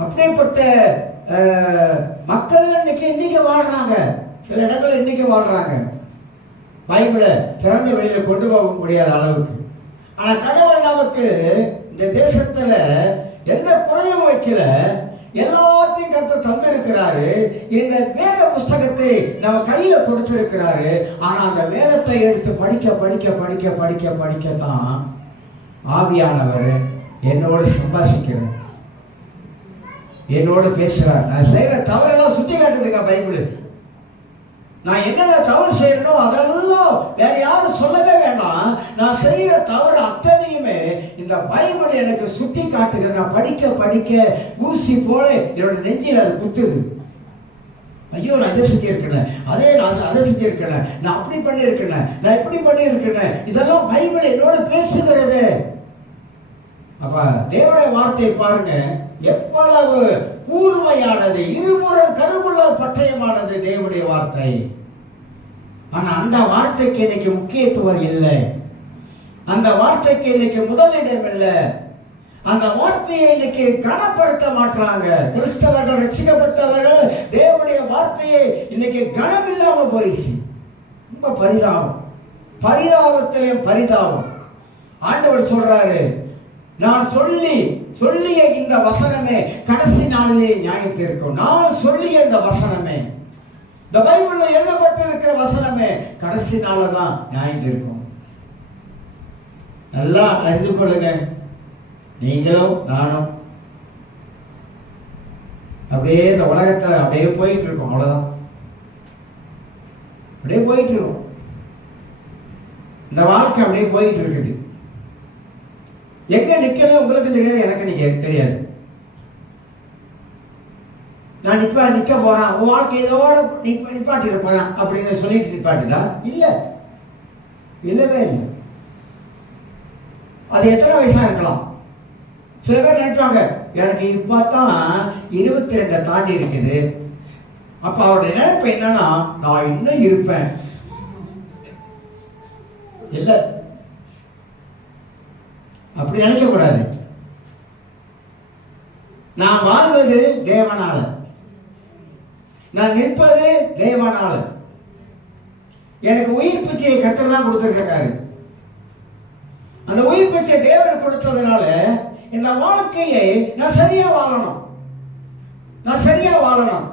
அப்படிப்பட்ட மக்கள் இன்னைக்கு வாழ்றாங்க. சில இடங்கள் இன்னைக்கு வாழ்றாங்க. பைபிளை திறந்த வெளியில கொண்டு போக முடியாத அளவுக்கு. ஆனா கடவுள் நமக்கு இந்த தேசத்துல எந்த குறையும் வைக்கல, எல்லாத்தையும் கருத்தை தந்திருக்கிறாரு. இந்த வேத புஸ்தகத்தை நம்ம கையில கொடுத்திருக்கிறாரு. ஆனா அந்த வேதத்தை எடுத்து படிக்கத்தான் ஆவியானவர் என்னோடு சம்பாஷிக்கிறார், என்னோடு பேசுறார். நான் செய்யற தவறெல்லாம் சுட்டி காட்டுதுங்க பைபிள். நான் என்னென்ன தவறு செய்யணும் அதெல்லாம் வேற யாரும் சொல்லவே வேண்டாம். நான் செய்யற தவறு அத்தனையுமே இந்த பைபிள் எனக்கு சுட்டி காட்டுகிறது. நான் படிக்க ஊசி போல என்னோட நெஞ்சில் அது குத்துது. ஐயோ, நான் இதை செஞ்சிருக்கேன், அதை செஞ்சிருக்கேன், நான் அப்படி பண்ணியிருக்கேன், நான் இப்படி பண்ணியிருக்கேன். இதெல்லாம் பைபிள் என்னோட பேசுகிறது. அப்ப தேவனுடைய வார்த்தையை பாருங்க, எவ்வளவு கூர்மையானது, இருபுறம் கருவுள்ள பட்டயமானது தேவனுடைய வார்த்தை. ஆனா அந்த வார்த்தைக்கு இன்னைக்கு முக்கியத்துவம் இல்லை. அந்த வார்த்தைக்கு இன்னைக்கு முதலிடம் இல்லை. அந்த வார்த்தையை இன்னைக்கு கனப்படுத்த மாட்டாங்க. கிறிஸ்தவர்கள், ரட்சிக்கப்பட்டவர்கள் தேவனுடைய வார்த்தையை இன்னைக்கு கனம் இல்லாம போயிடுச்சு. ரொம்ப பரிதாபத்திலையும் பரிதாபம். ஆண்டவர் சொல்றாரு, நான் சொல்லிய இந்த வசனமே கடைசி நாளிலே நியாயத்தை இருக்கும். நான் சொல்லிய இந்த வசனமே, இந்த பைபிள்ல எழுதப்பட்டிருக்கிற வசனமே கடைசி நாள்ல தான் நியாயத்தை இருக்கும். நல்லா அறிந்து கொள்ளுங்க. நீங்களும் நானும் அப்படியே இந்த உலகத்துல அப்படியே போயிட்டு இருக்கோம். அவ்வளவுதான், அப்படியே போயிட்டு இருக்கோம். இந்த வாழ்க்கை அப்படியே போயிட்டு இருக்குது. எங்க நிக்கணும் உங்களுக்கு தெரியாது, எனக்கு தெரியாது. நான் நிக்க போறேன், உன் வாழ்க்கை இதோட நிப்பாட்டிட போறேன் அப்படின்னு சொல்லிட்டு நிப்பாட்டுதா? இல்லவே இல்லை. அது எத்தனை வயசா இருக்கலாம், சில பேர் நினைப்பாங்க, எனக்கு இப்பதான் 22 தாண்டி இருக்குது, அப்ப அவருடைய நினைப்பு என்னன்னா நான் இன்னும் இருப்பேன். இல்ல, அப்படி நினைக்க கூடாது. நான் வாழ்வது தேவனால, நான் நிற்பது தேவனால. எனக்கு உயிர் பிச்சையை கர்த்தர் தான் கொடுத்திருக்காரு. அந்த உயிர் பிச்சை தேவன் கொடுத்ததுனால இந்த வாழ்க்கையை நான் சரியா வாழணும். நான் சரியா வாழணும்.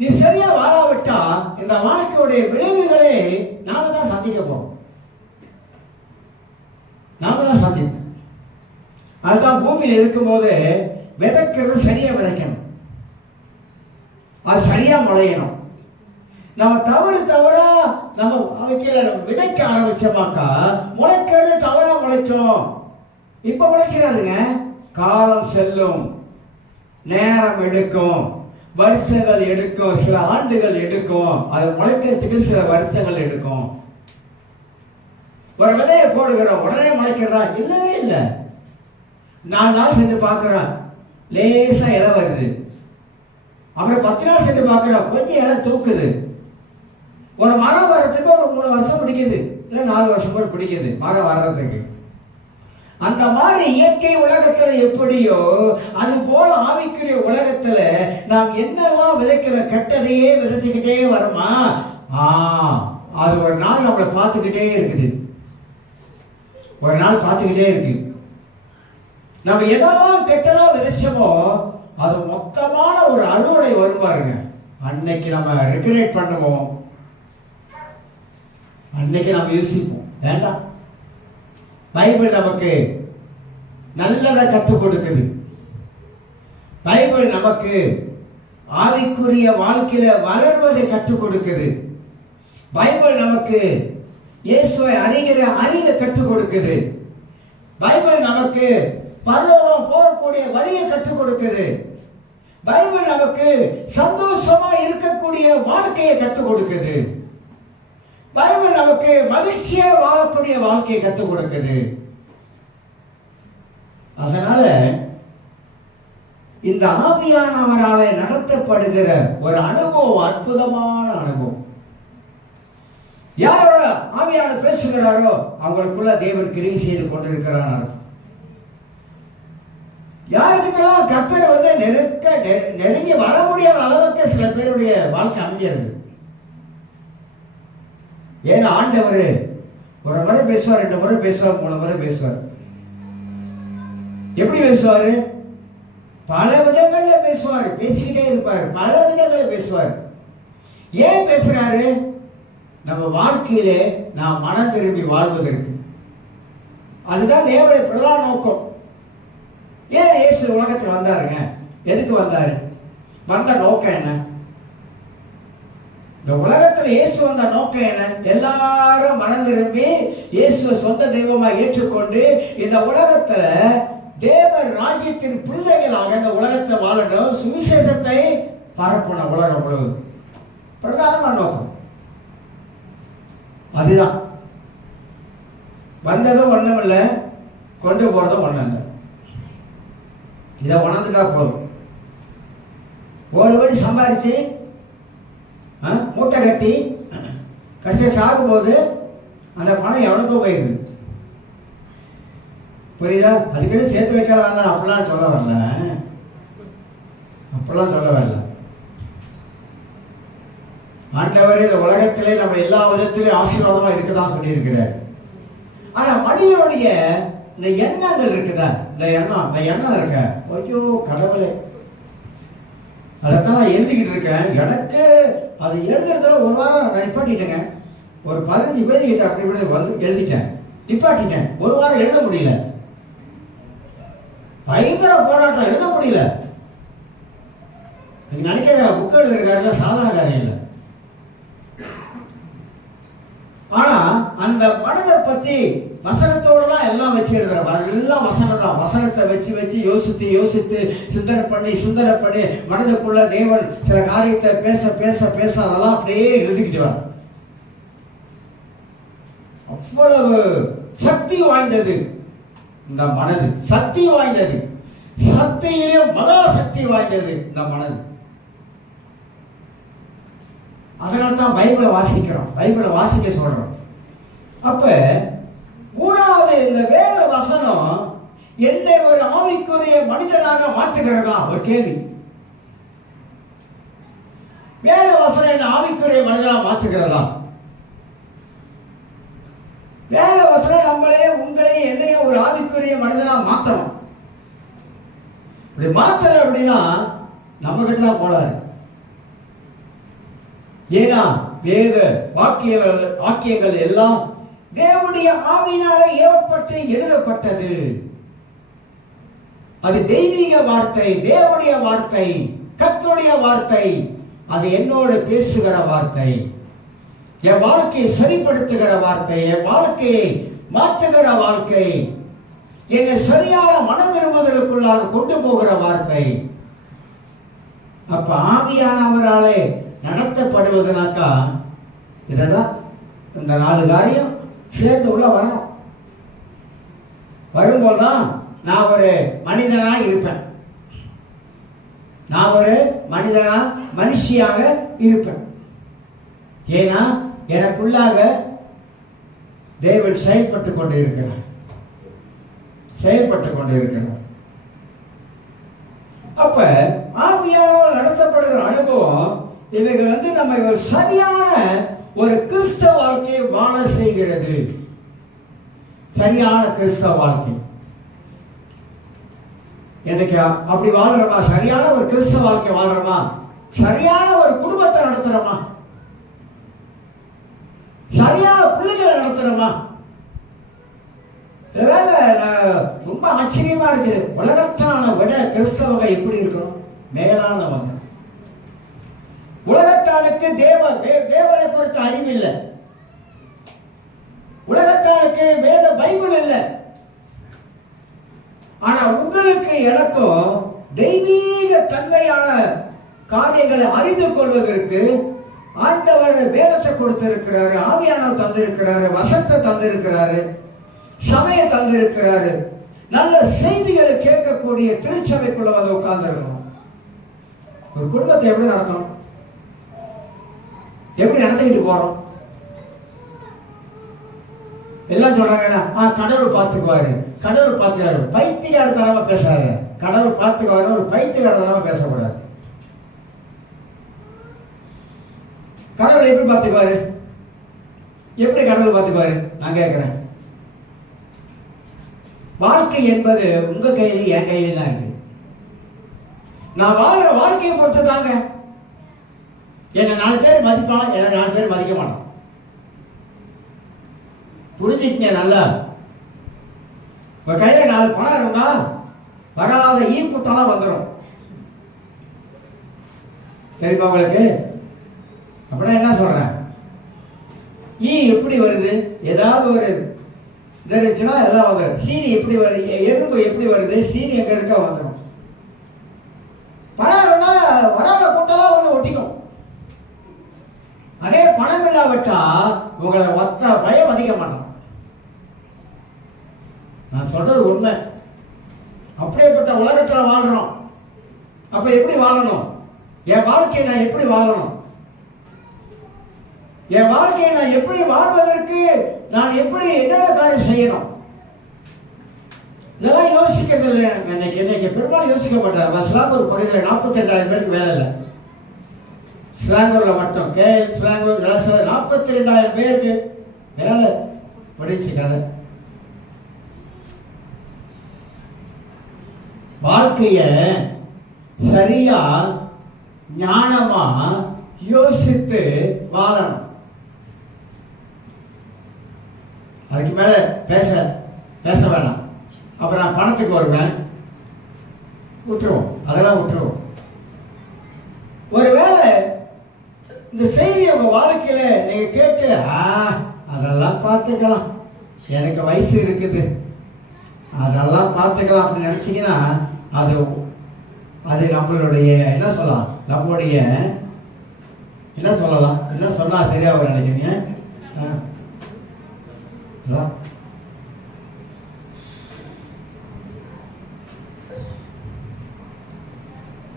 நீ சரியா வாழாவிட்டா இந்த வாழ்க்கையுடைய விளைவுகளை நாம தான் சந்திக்க போறோம். நாம தான் சந்திப்போம். அதுதான் பூமியில் இருக்கும்போது விதைக்கிறது சரியா விதைக்கணும், அது சரியா முளையணும். நம்ம தவறா நம்ம வாழ்க்கையில நம்ம விதைக்க ஆரம்பிச்சோமாக்கா முளைக்கிறது தவறா முளைக்கும். இப்ப முளைச்சிடாதுங்க, காலம் செல்லும், நேரம் எடுக்கும், வருஷங்கள் எடுக்கும், சில ஆண்டுகள் எடுக்கும். அது முளைக்கிறதுக்கு சில வருஷங்கள் எடுக்கும். ஒரு விதையை போடுகிறோம், உடனே முளைக்கிறதா? இல்லவே இல்லை. 4 நாள் சென்று பார்க்கிறோம், லேசா இலை வருது. அப்புறம் 10 நாள் சென்று பார்க்கிறோம், கொஞ்சம் இலை தூக்குது. ஒரு மரம் வர்றதுக்கு ஒரு 3 வருஷம் பிடிக்குது, இல்லை 4 வருஷம் கூட பிடிக்குது மரம் வர்றதுக்கு. அந்த மாதிரி இயற்கை உலகத்துல எப்படியோ அது போல ஆவிக்குரிய உலகத்துல நாம் என்னெல்லாம் விதைக்கிற கெட்டதையே விதைச்சுக்கிட்டே வருமா, அது ஒரு நாள் நம்மளை பார்த்துக்கிட்டே இருக்குது. ஒரு நாள் பார்த்துக்கிட்டே இருக்கு. நம்ம எதெல்லாம் கெட்டதா விதைச்சோமோ அது மொத்தமான ஒரு அறுவடை வரும் பாருங்க. அன்னைக்கு நம்ம ரெக்ரேட் பண்ணுவோம், அன்னைக்கு நம்ம யோசிப்போம், வேண்டாம். பைபிள் நமக்கு நல்லதை கற்றுக் கொடுக்குது. பைபிள் நமக்கு ஆவிக்குரிய வாழ்க்கையில வளர்வதை கற்றுக் கொடுக்குது. பைபிள் நமக்கு இயேசுவை அறிகிற அறிவை கற்றுக் கொடுக்குது. பைபிள் நமக்கு பரலோகம் போகக்கூடிய வழியை கற்றுக் கொடுக்குது. பைபிள் நமக்கு சந்தோஷமா இருக்கக்கூடிய வாழ்க்கையை கற்றுக் கொடுக்குது. பைபிள் நமக்கு மகிழ்ச்சியா வாழக்கூடிய வாழ்க்கையை கற்றுக் கொடுக்குது. அதனால இந்த ஆவியானவரால நடத்தப்படுகிற ஒரு அனுபவம் அற்புதமான அனுபவம். யாரோட ஆவியானவர் பேசுகிறாரோ அவங்களுக்குள்ள தேவன் கிரியை செய்து கொண்டிருக்கிறார். யாருக்கிட்டெல்லாம் கர்த்தர் நெருங்கி வர முடியாத அளவுக்கு சில பேருடைய வாழ்க்கை அமைஞ்சிருது. ஏன்னா ஆண்டவர் ஒரு முறை பேசுவார், 2 முறை பேசுவார், 3 முறை பேசுவார். எப்படி பேசுவாரு? பல விதங்கள்ல பேசுவார், பேசிக்கிட்டே இருப்பார், பல விதங்கள்ல பேசுவார். ஏன் பேசுறாரு? நம்ம வாழ்க்கையிலே நாம் மனம் திரும்பி வாழ்வதற்கு. அதுதான் தேவனுடைய பிரதான நோக்கம். ஏன் இயேசு உலகத்தில் வந்தாருங்க? எதுக்கு வந்தாரு? வந்த நோக்கம் என்ன? இந்த உலகத்தில் இயேசு வந்த நோக்கம் என்ன? எல்லாரும் மனம் திரும்பி இயேசுவை சொந்த தெய்வமா ஏற்றுக்கொண்டு இந்த உலகத்துல தேவ ராஜ்யத்தின் பிள்ளைகளாக இந்த உலகத்தை வாழணும், சுவிசேஷத்தை பரப்பணும் உலகம் முழுவதும். பிரதானமான நோக்கம் அதுதான். வந்ததும் ஒண்ணும் இல்லை, கொண்டு போறதும் ஒண்ணும் இல்லை. இதை உணர்ந்துட்டா போதும். ஓடி சம்பாதிச்சு மூட்டை கட்டி கடைசியாக சாகும்போது அந்த பணம் எவனுக்கோ போயிடுது. புரியுதா? அதுக்குன்னு சேர்த்து வைக்கலாம், அப்படிலாம் சொல்ல வரல, அப்படிலாம் சொல்ல வரல. ஆண்டவரே இந்த உலகத்திலே நம்ம எல்லா விதத்திலையும் ஆசீர்வாதமா இருக்குதான் சொல்லியிருக்கிறார். ஆனா மனிதனுடைய இந்த எண்ணங்கள் இருக்குதா, இந்த எண்ணம் இருக்க, ஐயோ கடவுளே, அதைத்தான் நான் எழுதிக்கிட்டு இருக்கேன். எனக்கு அது எழுதுறதுல ஒரு வாரம் நான் நிப்பாட்டிட்டேங்க. ஒரு 15 பேஜ் கிட்ட அப்படி இப்படி வந்து எழுதிட்டேன், நிப்பாட்டிட்டேன். ஒரு வாரம் எழுத முடியல, பயங்கர போராட்டம், எழுத முடியல. நீங்க நினைக்கிற புக் எழுதுறதுக்காரல சாதாரண காரியம் இல்லை. ஆனா அந்த மனதை பத்தி வசனத்தோட தான் எல்லாம் வச்சு எழுதுறோம். எல்லாம் வசனம் தான். வசனத்தை வச்சு யோசித்து சிந்தனை பண்ணி மனதுக்குள்ள தேவன் சில காரியத்தை பேச அதெல்லாம் அப்படியே எழுதிக்கிட்டு வர. அவ்வளவு சக்தி வாய்ந்தது இந்த மனது, சக்தி வாய்ந்தது. சக்தியிலே மகா சக்தி வாய்ந்தது இந்த மனது. அதனால தான் பைபிளை வாசிக்கிறோம், பைபிளை வாசிக்க சொல்றோம். அப்ப மூணாவது, இந்த வேத வசனம் என்னை ஒரு ஆவிக்குரிய மனிதனாக மாற்றுகிறதா? ஒரு கேள்வி. வேத வசனம் என்ன ஆவிக்குரிய மனிதனாக மாற்றுகிறதா? வேத வசனம் நம்மளே உங்களே என்னையும் ஒரு ஆவிக்குரிய மனிதனாக மாற்றணும். இப்படி மாற்றணும் அப்படின்னா நம்ம கிட்ட தான் போனாரு. ஏன்னா வேத வாக்கியங்கள் எல்லாம் தேவனுடைய ஆவியினாலே ஏவப்பட்டு எழுதப்பட்டது. அது தெய்வீக வார்த்தை, தேவனுடைய வார்த்தை, கர்த்தருடைய வார்த்தை. அது என்னோடு பேசுகிற வார்த்தை, என் வாழ்க்கையை சரிப்படுத்துகிற வார்த்தை, என் வாழ்க்கையை மாற்றுகிற வாழ்க்கை, என்னை சரியான மன விரும்புதலுக்குள்ளாக கொண்டு போகிற வார்த்தை. அப்ப ஆவியானவராலே நடத்தப்படுவதுனாக்கா இதான் இந்த 4 காரியம் சேர்ந்து உள்ள வரணும். வரும்போதுதான் நான் ஒரு மனிதனாக இருப்பேன், நான் ஒரு மனுஷியாக இருப்பேன். ஏன்னா எனக்குள்ளாக தேவன் செயல்பட்டு கொண்டு இருக்கிறார். அப்ப ஆவியானவர் நடத்தப்படுகிற அனுபவம் இவைகள் நம்ம ஒரு சரியான ஒரு கிறிஸ்தவ வாழ்க்கையை வாழ செய்கிறது. சரியான கிறிஸ்தவ வாழ்க்கை எனக்கு அப்படி வாழ்றோமா? சரியான ஒரு கிறிஸ்தவ வாழ்க்கை வாழ்றோமா? சரியான ஒரு குடும்பத்தை நடத்துறோமா? சரியான பிள்ளைகளை நடத்துறோமா? வேலை ரொம்ப ஆச்சரியமா இருக்குது. உலகத்தான விட கிறிஸ்தவங்க எப்படி இருக்கணும்? மேலானவங்க. உலகத்தானுக்கு தேவனை குறித்த அறிவு இல்லை, உலகத்தானுக்கு வேத பைபிள் இல்லை. ஆனா உங்களுக்கு எனக்கும் தெய்வீக தன்மையான காரியங்களை அறிந்து கொள்வதற்கு ஆண்டவர் வேதத்தை கொடுத்திருக்கிறாரு, ஆவியானவர் தந்திருக்கிறாரு, வசத்தை தந்திருக்கிறாரு, சமய தந்திருக்கிறாரு. நல்ல செய்திகளை கேட்கக்கூடிய திருச்சபைக்குள்ள வந்து உட்கார்ந்துருக்கணும். ஒரு குடும்பத்தை எப்படி நடத்தணும், எப்படி நடத்திக்கிட்டு போறோம்? எல்லாம் சொல்றாங்க கடவுள் பார்த்துக்குவாரு, கடவுள் பார்த்துக்காரு. பைத்தியக்கார தரமா பேசாரு. கடவுள் பார்த்துக்குவாரு, ஒரு பைத்தியக்கார தரமா பேசக்கூடாது. கடவுள் எப்படி பார்த்துக்குவாரு? எப்படி கடவுள் பார்த்துக்குவாரு? நான் கேட்கிறேன். வாழ்க்கை என்பது உங்க கையில என் கையில தான் இருக்கு. நான் வாழ்ற வாழ்க்கையை பொறுத்து தாங்க. என்ன 4 பேர் மதிப்பான், என்ன 4 பேர் மதிக்க மாட்டான். புரிஞ்சுக்கங்க நல்லா. உங்க கையில 4 பணம் இருந்தா வராத ஈ கூட்டம்லாம் வந்துடும். தெரியுமா உங்களுக்கு? அப்படின்னா என்ன சொல்றேன்? ஈ எப்படி வருது? ஏதாவது ஒரு இது இருந்துச்சுன்னா எல்லாம் வந்துடும். சீனி எப்படி வருது? எறும்பு எப்படி வருது? சீனி எங்க இருக்கா வந்துடும். பணம் இருந்தா வராத கூட்டம்லாம் வந்து ஒட்டிக்கும். அதே பணம் இல்லாவிட்டா உங்களை ஒத்த பயம் அதிக மாட்டோம். நான் சொல்றது உண்மை. அப்படியேப்பட்ட உலகத்துல வாழ்றோம். அப்ப எப்படி வாழணும்? என் வாழ்க்கையை நான் எப்படி வாழணும்? என் வாழ்க்கையை நான் எப்படி வாழ்வதற்கு நான் எப்படி என்னென்ன காரியம் செய்யணும்? இதெல்லாம் யோசிக்கிறது இல்லை. இன்னைக்கு பெரும்பாலும் யோசிக்க மாட்டாங்க. ஸ்லாங்கூர் பகுதியில் 42,000 பேருக்கு வேலை இல்லை. ஸ்லாங்கூர்ல மட்டும் ஸ்லாங்கூர் 42,000 பேருக்கு வேலை படிச்சு கதை. வாழ்க்கைய சரியா ஞானமா யோசித்து வாழணும். அதுக்கு மேல பேச வேணாம். அப்புறம் நான் பணத்துக்கு வருவேன், விட்டுருவோம், அதெல்லாம் விட்டுருவோம். ஒருவேளை இந்த செய்தி உங்க வாழ்க்கையில நீங்க கேட்டு அதெல்லாம் பார்த்துக்கலாம், எனக்கு வயசு இருக்குது, அதெல்லாம் பார்த்துக்கலாம் அப்படின்னு நினைச்சீங்கன்னா அது நம்மளுடைய என்ன சொல்லலாம், நம்மளுடைய என்ன சொல்லலாம், என்ன சொன்னா சரியா வர நினைக்கிறீங்க?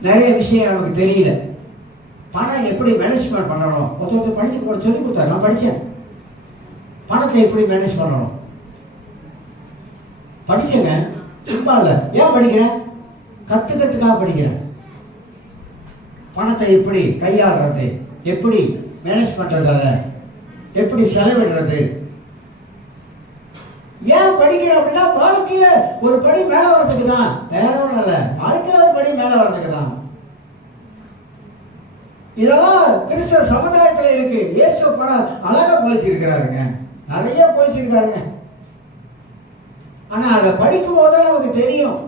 நிறைய விஷயம் நமக்கு தெரியல. பணம் எப்படி மேனேஜ்மெண்ட் பண்ணணும் ஒருத்தர் படிச்சு சொல்லி கொடுத்தாரு. நான் படித்தேன். பணத்தை எப்படி மேனேஜ் பண்ணணும் படிச்சேங்க. சும்மா இல்லை. ஏன் படிக்கிறேன்? கற்றுக்கிறதுக்காக படிக்கிறேன். பணத்தை எப்படி கையாளுறது, எப்படி மேனேஜ் பண்ணுறது, அதை எப்படி செலவிடுறது. ஏன் படிக்கிறேன் அப்படின்னா வாழ்க்கையில ஒரு படி மேல வர்றதுக்கு தான், வேற ஒன்றும் இல்லை. வாழ்க்கையில ஒரு படி மேல வர்றதுக்கு தான். இதெல்லாம் கிறிஸ்தவ சமுதாயத்தில் இருக்கு. இயேசு பணம் அழகா போதிச்சிருக்கிறாருங்க, நிறைய போதிச்சிருக்காருங்க. ஆனா அதை படிக்கும் போது நமக்கு தெரியும்.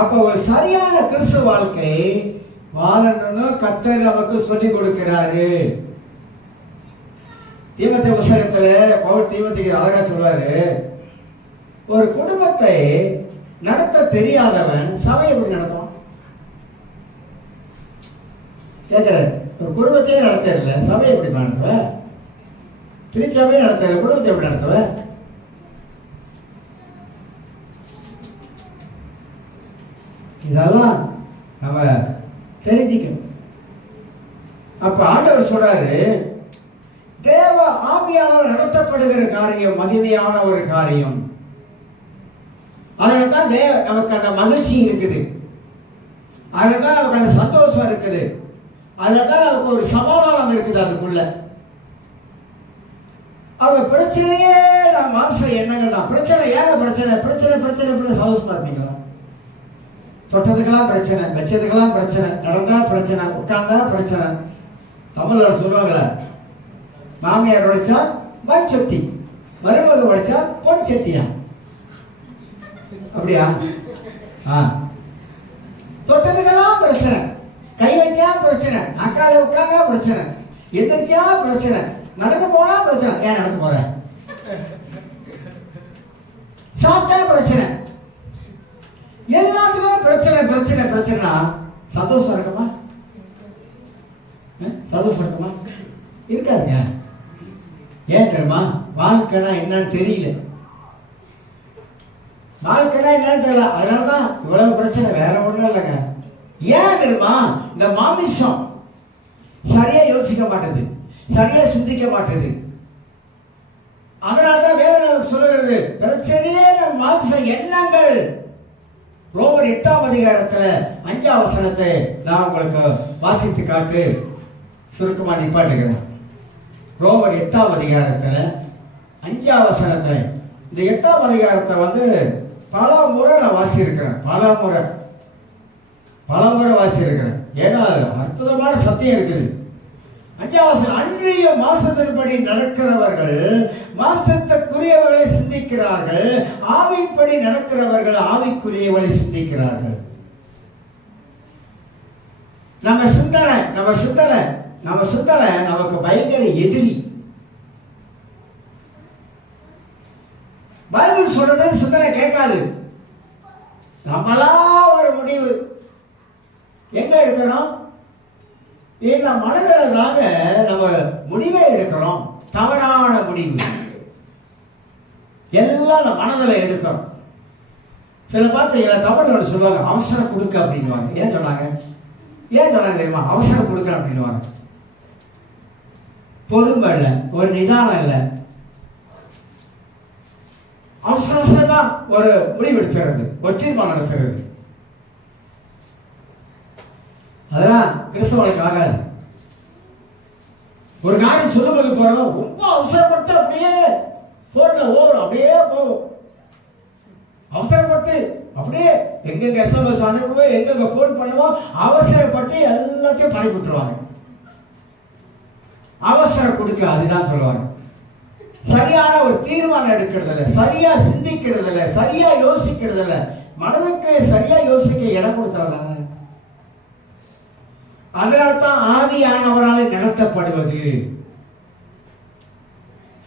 அப்ப ஒரு சரியான கிறிஸ்துவ வாழ்க்கை வாழணும்னு கர்த்தர் நமக்கு சொல்லி கொடுக்கிறாரு. தீமோத்தேயு புத்தகத்துல பவுல் தீமோத்தேயுக்கு அழகா சொல்வாரு, ஒரு குடும்பத்தை நடத்த தெரியாதவன் சபை எப்படி நடத்துவான்? கேட்கிறாரு. ஒரு குடும்பத்தையே நடத்தல, சபை எப்படி நடத்துவ? திருச்சபையை நடத்தல, குடும்பத்தை எப்படி நடத்துவ? இதெல்லாம் நம்ம தெரிஞ்சுக்கணும். அப்ப ஆண்டவர் சொல்றாரு, தேவ ஆவியானவர் நடத்தப்படுகிற காரியம் மகிமையான ஒரு காரியம். அதில் தான் நமக்கு அந்த மகிழ்ச்சி இருக்குது, அதில் தான் நமக்கு அந்த சந்தோஷம் இருக்குது, அதில் தான் நமக்கு ஒரு சமாதானம் இருக்குது. அதுக்குள்ள அவ பிரச்சனையே நான் மாம்ச எண்ணங்கள் தான். பிரச்சனை ஏங்க பிரச்சனை பிரச்சனை பிரச்சனை பிரச்சனை சந்தோஷமா இருப்பீங்களா? தொட்டதுக்கெல்லாம் பிரச்சனை, வச்சதுக்கெல்லாம் பிரச்சனை, நடந்தா பிரச்சனை, உட்கார்ந்தா பிரச்சனை. தமிழ்ல சொல்லுவாங்களே, மாமியார் உடைச்சா மண் சட்டி, மருமக உடைச்சா பொன் சட்டியா? அப்படியா? தொட்டதுக்கெல்லாம் பிரச்சனை, கை வச்சா பிரச்சனை, அக்கால உட்கார்ந்தா பிரச்சனை, எந்திரிச்சா பிரச்சனை, நடந்து போனா பிரச்சனை. ஏன் நடந்து போற? சாப்பிட்டா பிரச்சனை, எல்லாத்துக்கும் பிரச்சனை பிரச்சனை பிரச்சனைனா சந்தோஷம் இருக்குமா? சந்தோஷம் இருக்குமா? இருக்காதுங்க. ஏன் தெரியுமா? வாழ்க்கைனா என்னன்னு தெரியல. வாழ்க்கைனா என்னன்னு தெரியல, அதனாலதான் இவ்வளவு பிரச்சனை, வேற ஒண்ணும் இல்லைங்க. ஏன் தெரியுமா? இந்த மாமிசம் சரியா யோசிக்க மாட்டேது, சரியா சிந்திக்க மாட்டேது. அதனாலதான் வேதனை சொல்லுகிறது, பிரச்சனையே நம் மாமிச எண்ணங்கள். ரோமர் 8ஆம் அதிகாரத்துல 5ஆம் வசனத்தை நான் உங்களுக்கு வாசித்து காட்டு சுருக்கமா நிப்பாட்டுகிறேன். ரோமர் 8ஆம் அதிகாரத்துல 5ஆம் வசனத்தை, இந்த 8ஆம் அதிகாரத்தை பல முறை நான் வாசியிருக்கிறேன், பல முறை வாசியிருக்கிறேன். ஏன்னா அற்புதமான சத்தியம் இருக்குது. 5ஆம் வசனம், அன்றைய மாசத்தின்படி நடக்கிறவர்கள் மாசத்துக்குரியவர்களை சிந்திக்கிறார்கள், ஆவின்படி நடக்கிறவர்கள் ஆவிக்குரியவர்களை சிந்திக்கிறார்கள். நம்ம சிந்தனை நமக்கு பயங்கர எதிரி. பைபிள் சொல்றது சிந்தனை கேட்காது. நம்மளா ஒரு முடிவு எங்க எடுக்கணும்? இந்த மனதில் தாங்க நம்ம முடிவை எடுக்கிறோம். தவறான முடிவு எல்லாம் நம்ம மனதில் எடுக்கிறோம். சில பார்த்தீங்களா, தமிழ்ல சொல்லுவாங்க அவசரம் கொடுக்க அப்படின்வாங்க. ஏன் சொன்னாங்க தெரியுமா? அவசரம் கொடுக்க அப்படின்வாங்க. பொறுமை இல்லை, ஒரு நிதானம் இல்லை, அவசரமா ஒரு முடிவு எடுக்கிறது, ஒரு தீர்மானம் எடுக்கிறது. அதெல்லாம் கிறிஸ்தவனுக்கு ஆகாது. ஒரு காரியம் சொல்லும்போது போறோம், ரொம்ப அவசரப்பட்டு அப்படியே போன்ல ஓடும், அப்படியே போகும். அவசரப்பட்டு அப்படியே எங்கெங்க எஸ்எம்எஸ் அனுப்புவோம், எங்கெங்க போன் பண்ணுவோம், அவசரப்பட்டு எல்லாத்தையும் பறி விட்டுருவாங்க. அவசரம் கொடுக்க, அதுதான் சொல்லுவாங்க. சரியான ஒரு தீர்மானம் எடுக்கிறது இல்லை, சரியா சிந்திக்கிறது இல்லை, சரியா யோசிக்கிறது இல்லை. மனதுக்கு சரியா யோசிக்க இடம் கொடுத்தாங்க. அதனால்தான் ஆவியானவரால் நடத்தப்படுவது.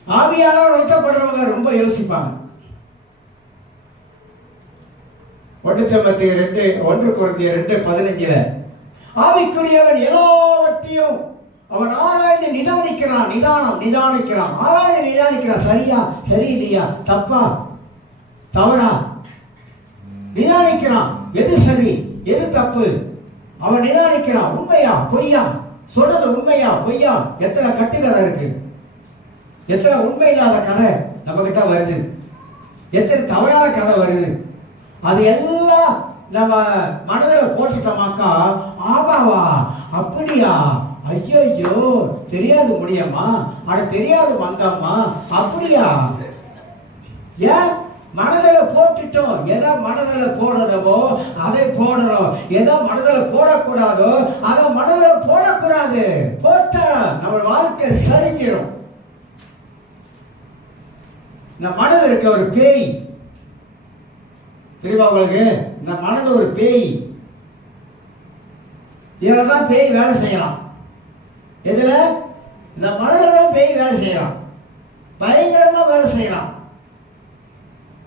ஆவியானவர் நடத்தப்படுறவங்க ரொம்ப யோசிப்பாங்க. 1 Timotheus 2:15 ஆவிக்குரியவன் எல்லாவற்றையும் அவன் ஆராய்ந்து நிதானிக்கிறான். ஆராய்ந்து நிதானிக்கிறான். சரியா சரியில்லையா, தப்பா தவறா நிதானிக்கிறான். எது சரி எது தப்பு அவன் நிதானிக்கிறான், உண்மையா பொய்யா, சொல்றது உண்மையா பொய்யா. எத்தனை கட்டுக்கதை இருக்கு, எத்தனை உண்மை இல்லாத கதை நம்ம கிட்ட வருது, எத்தனை தவறான கதை வருது. அது எல்லாம் நம்ம மனதில் போட்டுட்டோமாக்கா, ஆமாவா அப்படியா, ஐயோ தெரியாது முடியுமா, அட தெரியாது மங்கம்மா அப்படியா. ஏன் மனதில் போட்டுட்டோம். எதை மனதில் போடணுமோ அதை போடணும், எதை மனதில் போடக்கூடாதோ அதை மனதில் போடக்கூடாது. போட்டா நம்ம வாழ்க்கை சரிஞ்சிடும். இந்த மனதில் இருக்க ஒரு பேய் தெரியுமா உங்களுக்கு? இந்த மனது ஒரு பேய். இதுல தான் பேய் வேலை செய்யலாம். எதுல? இந்த மனதில் தான் பேய் வேலை செய்யலாம், பயங்கரமா வேலை செய்யலாம்.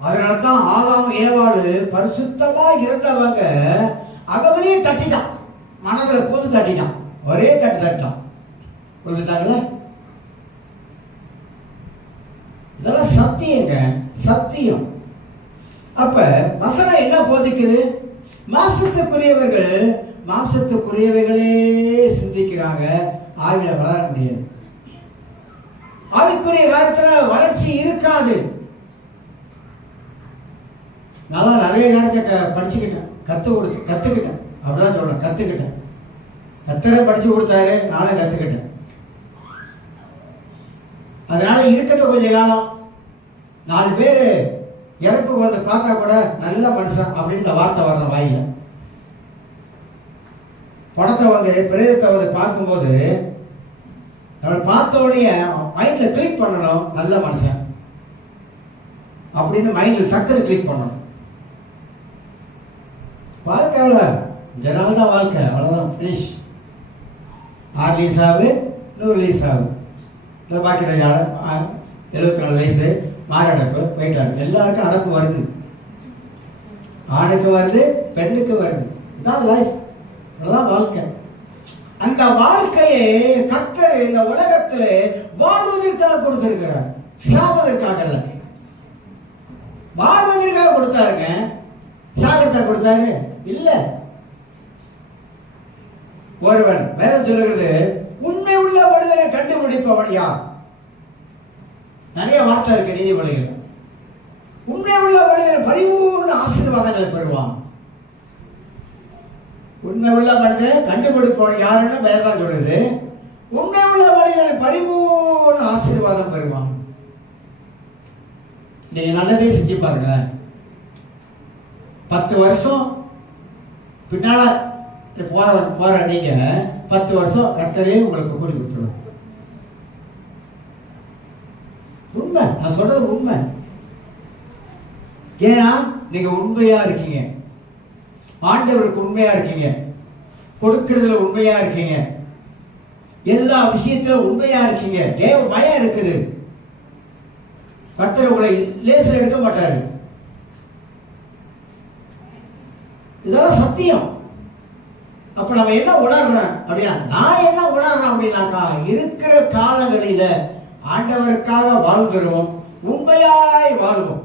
அதனால்தான் ஆதாம் ஏவாளு பரிசுத்தமா இருந்தவங்க அவங்களையே தட்டிட்டான், மனதில் போது தட்டிட்டான், ஒரே தட்டிட்டான். புரிஞ்சுட்டாங்களே? இதெல்லாம் சத்தியங்க, சத்தியம். அப்ப வசனம் என்ன போதிக்குது? மாசத்துக்குரியவைகளே சிந்திக்கிறாங்க, ஆவியில வளர முடியாது. ஆவிக்குரிய காலத்துல வளர்ச்சி இருக்காது. நல்லா நிறைய காலத்தை படிச்சுக்கிட்டேன், கத்துக்கிட்டேன், அப்படிதான் சொல்றேன், கத்துக்கிட்டேன். கத்தரை படிச்சு கொடுத்தாரு, நானும் கத்துக்கிட்டேன். அதனால இருக்கட்டும் கொஞ்ச காலம், 4 பேர் இறப்புக்கு வந்து பார்த்தா கூட நல்ல மனுஷன் அப்படின்ற வார்த்தை வரணும் வாயில. படத்தை வந்து பிரேதத்தை வந்து பார்க்கும்போது நம்ம பார்த்த உடனே மைண்ட்ல கிளிக் பண்ணணும், நல்ல மனுஷன் அப்படின்னு மைண்ட்ல டக்குன்னு கிளிக் பண்ணணும். வாழ்க்கை அவ்வளோ, ஜனால தான் வாழ்க்கை, அவ்வளோதான், ஃபினிஷ். 6 லீஸ் ஆகு, 100 லீஸ் ஆகும். இந்த பாக்கி 74 வயசு, மாரடைப்பு போயிட்டாரு. எல்லாருக்கும் அடப்பு வருது, ஆணுக்கு வருது, பெண்ணுக்கு வருது. இதுதான் லைஃப், அதுதான் வாழ்க்கை. அந்த வாழ்க்கையை கர்த்தர் இந்த உலகத்தில் வாழ்வதற்காக கொடுத்திருக்கிறார், சாவதற்காக அல்ல. வாழ்வதற்காக கொடுத்தாருங்க, சாகரத்தை கொடுத்தாரு இல்ல. ஒருவன் வேதம் சொல்லுகிறது, உண்மை உள்ள மனிதனை கண்டுபிடிப்பவன் யார்? நிறைய வார்த்தை இருக்கு நீதிமொழிகள். உண்மை உள்ள மனிதன் பரிபூர்ண ஆசீர்வாதங்களை பெறுவான். உண்மை உள்ள மனிதனை கண்டுபிடிப்பவன் யாருன்னு வேதம் சொல்லுது. உண்மை உள்ள மனிதன் பரிபூர்ண ஆசீர்வாதம் பெறுவான். நீங்க நல்லதே செஞ்சு பாருங்களேன். 10 வருஷம் பின்னால போற நீங்க 10 வருஷம் கர்த்தரே உங்களுக்கு கூடி கொடுத்துருவோம். உண்மை, நான் சொல்றது உண்மை. ஏன்னா நீங்க உண்மையா இருக்கீங்க, ஆண்டவருக்கு உண்மையா இருக்கீங்க, கொடுக்கிறதுல உண்மையா இருக்கீங்க, எல்லா விஷயத்துல உண்மையா இருக்கீங்க, தேவ பயம் இருக்குது. கர்த்தர் உங்களை லேசில் எடுக்க மாட்டாரு. இதெல்லாம் சத்தியம். அப்ப நம்ம என்ன உணர்றோம் அப்படின்னா, நான் என்ன உணர்றேன் அப்படின்னாக்கா, இருக்கிற காலங்களில ஆண்டவருக்காக வாழ்கிறோம், உண்மையாய் வாழ்வோம்,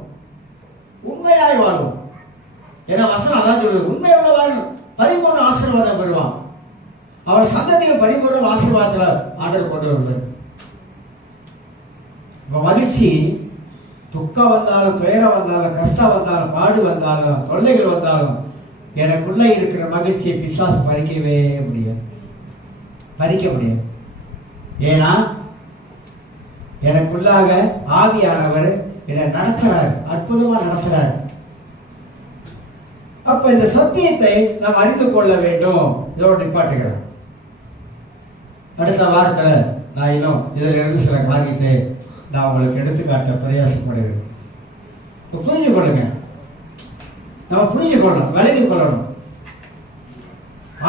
உண்மையாய் வாழ்வோம். ஏன்னா வசனம் அதான் சொல்லுது, உண்மை உள்ளவன் பரிபூர்ண ஆசீர்வாதம் பெறுவான். அவர் சந்ததியில் பரிபூர்ண ஆசீர்வாதத்துல ஆண்டவர் கொண்டு வருவார். இப்ப மகிழ்ச்சி, துக்கம் வந்தாலும், துயரம் வந்தாலும், கஷ்டம் வந்தாலும், பாடு வந்தாலும், தொல்லைகள் வந்தாலும், எனக்குள்ள இருக்கிற மகிழ்ச்சியை பிசாசு பறிக்கவே முடியாது, பறிக்க முடியாது. ஏன்னா எனக்குள்ளாக ஆவியானவர் என்னை நடத்துறாரு, அற்புதமா நடத்துறாரு. அப்ப இந்த சத்தியத்தை நாம் அறிந்து கொள்ள வேண்டும். இதோட நிப்பாட்டுகிறேன். அடுத்த வாரத்தில் நான் இன்னும் இதில் இருந்து சில காரியத்தை நான் உங்களுக்கு எடுத்துக்காட்ட பிரயாசப்படுகிறேன். புரிஞ்சு கொள்ளுங்க, நம்ம புரிஞ்சு கொள்ளணும், விளங்கி கொள்ளணும்.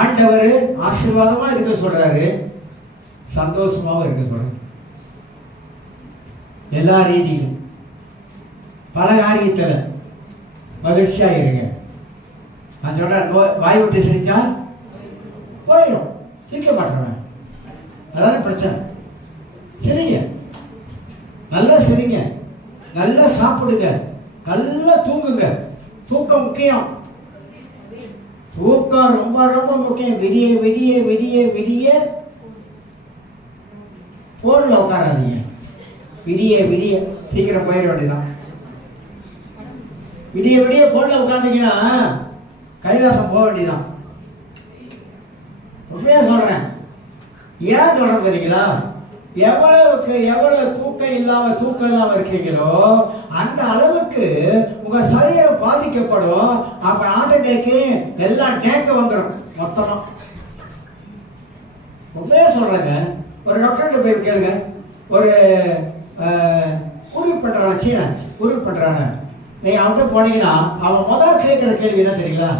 ஆண்டவர் ஆசீர்வாதமா இருக்க சொல்றாரு, சந்தோஷமாவும் இருக்க சொல்றாரு. எல்லா ரீதியிலும் பல காரியத்தில் மகிழ்ச்சியா இருங்க. நான் சொல்றேன், வாய் விட்டு சிரிச்சா போயிடும், சிரிக்க மாட்டேன், அதான பிரச்சனை. சிரிங்க, நல்லா சிரிங்க, நல்லா சாப்பிடுங்க, நல்லா தூங்குங்க. தூக்கம் முக்கியம். தூக்கம் ரொம்ப ரொம்ப முக்கியம். விடிய விடிய விடிய விடிய போன்ல உட்காராதீங்க. விடிய விடிய சீக்கிரம் போயிட வேண்டியதான். விடிய விடிய போன்ல உட்காந்தீங்கன்னா கைலாசம் போக வேண்டியதான். உண்மையா சொல்றேன். ஏன் சொல்றது தெரியுங்களா? எவ்வளவு தூக்கம் இல்லாம இருக்கீங்களோ அந்த அளவுக்கு உங்க சரீரம் பாதிக்கப்படும். அப்ப ஹார்ட் அட்டாக்கு எல்லாம் டேக்க வந்துடும் மொத்தமா. உண்மையா சொல்றேங்க. ஒரு டாக்டர் போய் கேளுங்க. ஒரு உருவி பண்றாங்க, சீனா உருவி பண்றாங்க. நீங்க அவன்கிட்ட போனீங்கன்னா அவன் முதல்ல கேட்கிற கேள்வி என்ன தெரியுங்களா?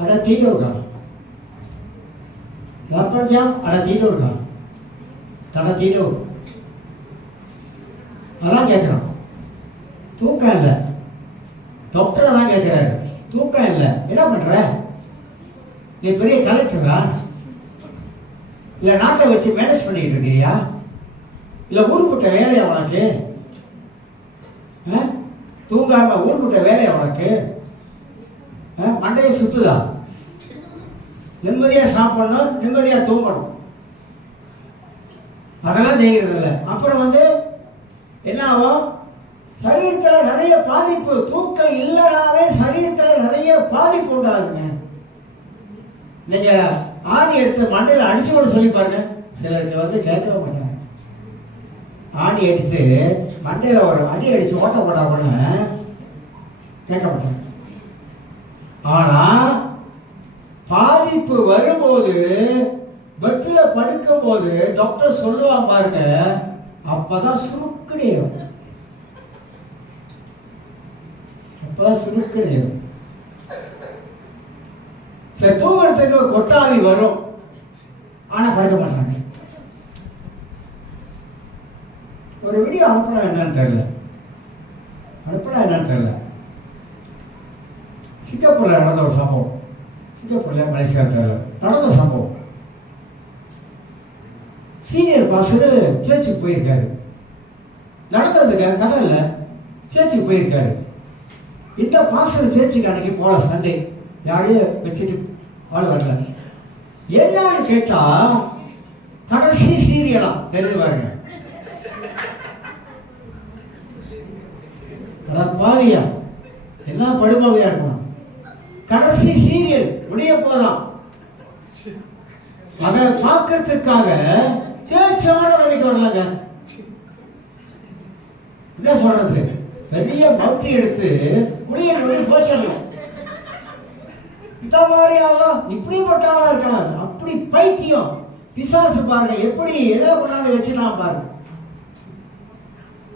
அட தீட்டு இருக்கான், லப்பஞ்சாம் அட தீட்டு இருக்கான், தட தீட்டு, அதான் கேட்கிறோம். தூக்கம் இல்லை. டாக்டர் அதான் கேட்கிறாரு. தூக்கம் இல்லை, என்ன பண்ற? நீ பெரிய கலெக்டரா? இல்ல நாட்டை வச்சு மேனேஜ் பண்ணிட்டு இருக்கியா? இல்ல ஊருக்குட்ட வேலையா உனக்கு? தூங்காம ஊருக்குட்ட வேலையா உனக்கு? மண்டையை சுத்துதா? நிம்மதியா சாப்பிடணும், நிம்மதியா தூங்கணும், அதெல்லாம் செய்கிறது இல்லை. அப்புறம் என்ன ஆகும்? சரீரத்துல நிறைய பாதிப்பு. தூக்கம் இல்லைனாவே சரீரத்துல நிறைய பாதிப்பு உண்டாகுங்க. நீங்க ஆணி எடுத்து மண்டையில அடிச்சு கூட சொல்லி பாருங்க. சிலருக்கு கேட்கவே மாட்டாங்க. ஆணி அடிச்சு மண்டையில ஒரு அடி அடிச்சு ஓட்ட போட்டா கூட கேட்க மாட்டாங்க. ஆனா பாதிப்பு வரும்போது பெட்ல படுக்கும் போது டாக்டர் சொல்லுவான் பாருங்க, அப்பதான் சுருக்குடையும். அப்பதான் சுருக்குடையும். சரி, தூங்குறதுக்கு கொட்டாவி வரும், ஆனா படுக்க மாட்டாங்க. ஒரு வீடியோ அனுப்பினா என்னன்னு தெரியல, சிங்கப்பூர்ல நடந்த ஒரு சம்பவம். சிங்கப்பூர்ல மலேசியாவில் நடந்த சம்பவம். சீனியர் பாஸ்டர் சேர்ச்சுக்கு போயிருக்காரு. நடந்ததுங்க கதை இல்லை, சேர்ச்சுக்கு போயிருக்காரு. இந்த பாஸ்டர் சேர்ச்சுக்கு அன்னைக்கு போல சண்டே யாரையும் வச்சுட்டு ஆள் வரல. என்னன்னு கேட்டா கடைசி சீரியலா தெரிஞ்சு பாருங்க. பாவியா எல்லாம் படுபாவியா இருக்கணும். கடைசி சீரியல் முடிய போதான். அதை பார்க்கறதுக்காக சேர்ச்சானது வரலங்க. என்ன சொல்றது? பெரிய பக்தி எடுத்து முடிய போச்சிடலாம். இந்த மாதிரி ஆளெல்லாம் இப்படிப்பட்ட ஆளா இருக்காங்க. அப்படி பைத்தியம் பிசாசு பாருங்க, எப்படி எதில் கொண்டாந்து வச்சுக்கலாம் பாருங்க.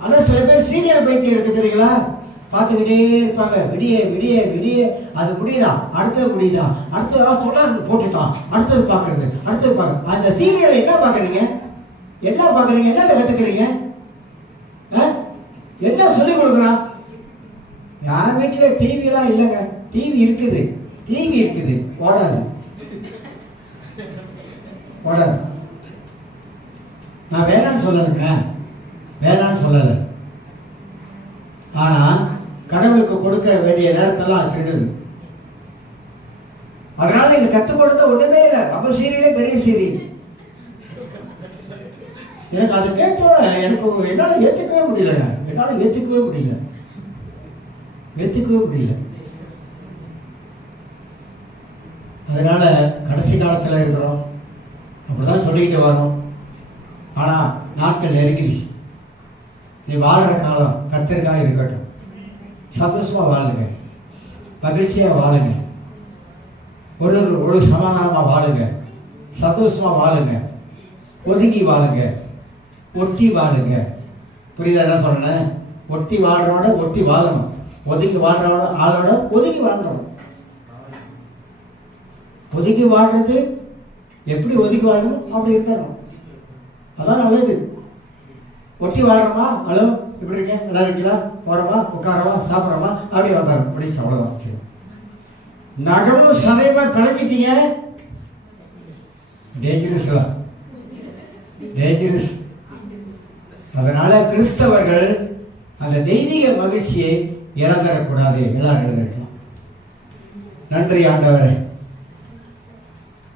ஆனா சில பேர் சீரியல் பைத்தியம் இருக்கு தெரியுங்களா? பார்த்துக்கிட்டே இருப்பாங்க. விடிய விடிய விடிய அது முடியுதா, அடுத்தது முடியுதா, அடுத்தது தொடர்ந்து போட்டுட்டான், அடுத்தது பார்க்கறது, அடுத்தது பார்க்க. அந்த சீரியல் என்ன பார்க்குறீங்க? என்னத்தை கற்றுக்குறீங்க? என்ன சொல்லிக் கொடுக்குறான்? யார் வீட்டில் டிவிலாம் இல்லைங்க. டிவி இருக்குது, ஓடாது. நான் வேணான்னு சொல்லலை. ஆனா கடவுளுக்கு கொடுக்க வேண்டிய நேரத்தெல்லாம் அது திருடுது. அதனால இங்க கற்றுக் கொடுத்த ஒண்ணுமே இல்லை. நம்ம சீரியலே பெரிய சீரியல். எனக்கு அதை கேட்டோட என்னால ஏத்துக்கவே முடியல. அதனால கடைசி காலத்துல இருக்கிறோம், அப்படிதான் சொல்லிக்கிட்டு வரோம். ஆனா நாட்கள் நெருங்கிடுச்சு. நீ வாழ்ற காலம் கத்திற்காக இருக்கட்டும். சந்தோஷமா வாழுங்க, மகிழ்ச்சியா வாழுங்க, ஒரு சமாதானமா வாழுங்க, சந்தோஷமா வாழுங்க, ஒதுங்கி வாழுங்க, ஒட்டி வாழுங்க. புரியுதா என்ன சொல்றேன்? ஒட்டி வாழ்றோட ஒட்டி வாழணும், ஒதுக்கி வாழ்றோட ஆளோட ஒதுக்கி வாழ்றோம். ஒதுக்கி வாழ்றது எப்படி ஒதுக்கி வாழணும் அப்படி இருக்கணும், அதான் நல்லது. ஒட்டி வாழ்றோமா, ஹலோ எப்படி இருக்கேன், நல்லா இருக்கீங்களா, போறோமா, உட்காரவா, சாப்பிட்றோமா, அப்படியே வந்தாரும் பிடிச்சி அவ்வளோதான். நகமும் சதைவா பிழைஞ்சிட்டீங்க, டேஞ்சரஸ். அதனால கிறிஸ்தவர்கள் அந்த தெய்வீக மகிழ்ச்சியை இழந்துடக்கூடாது. எல்லாரும் இருக்கலாம். நன்றி ஆண்டவரே.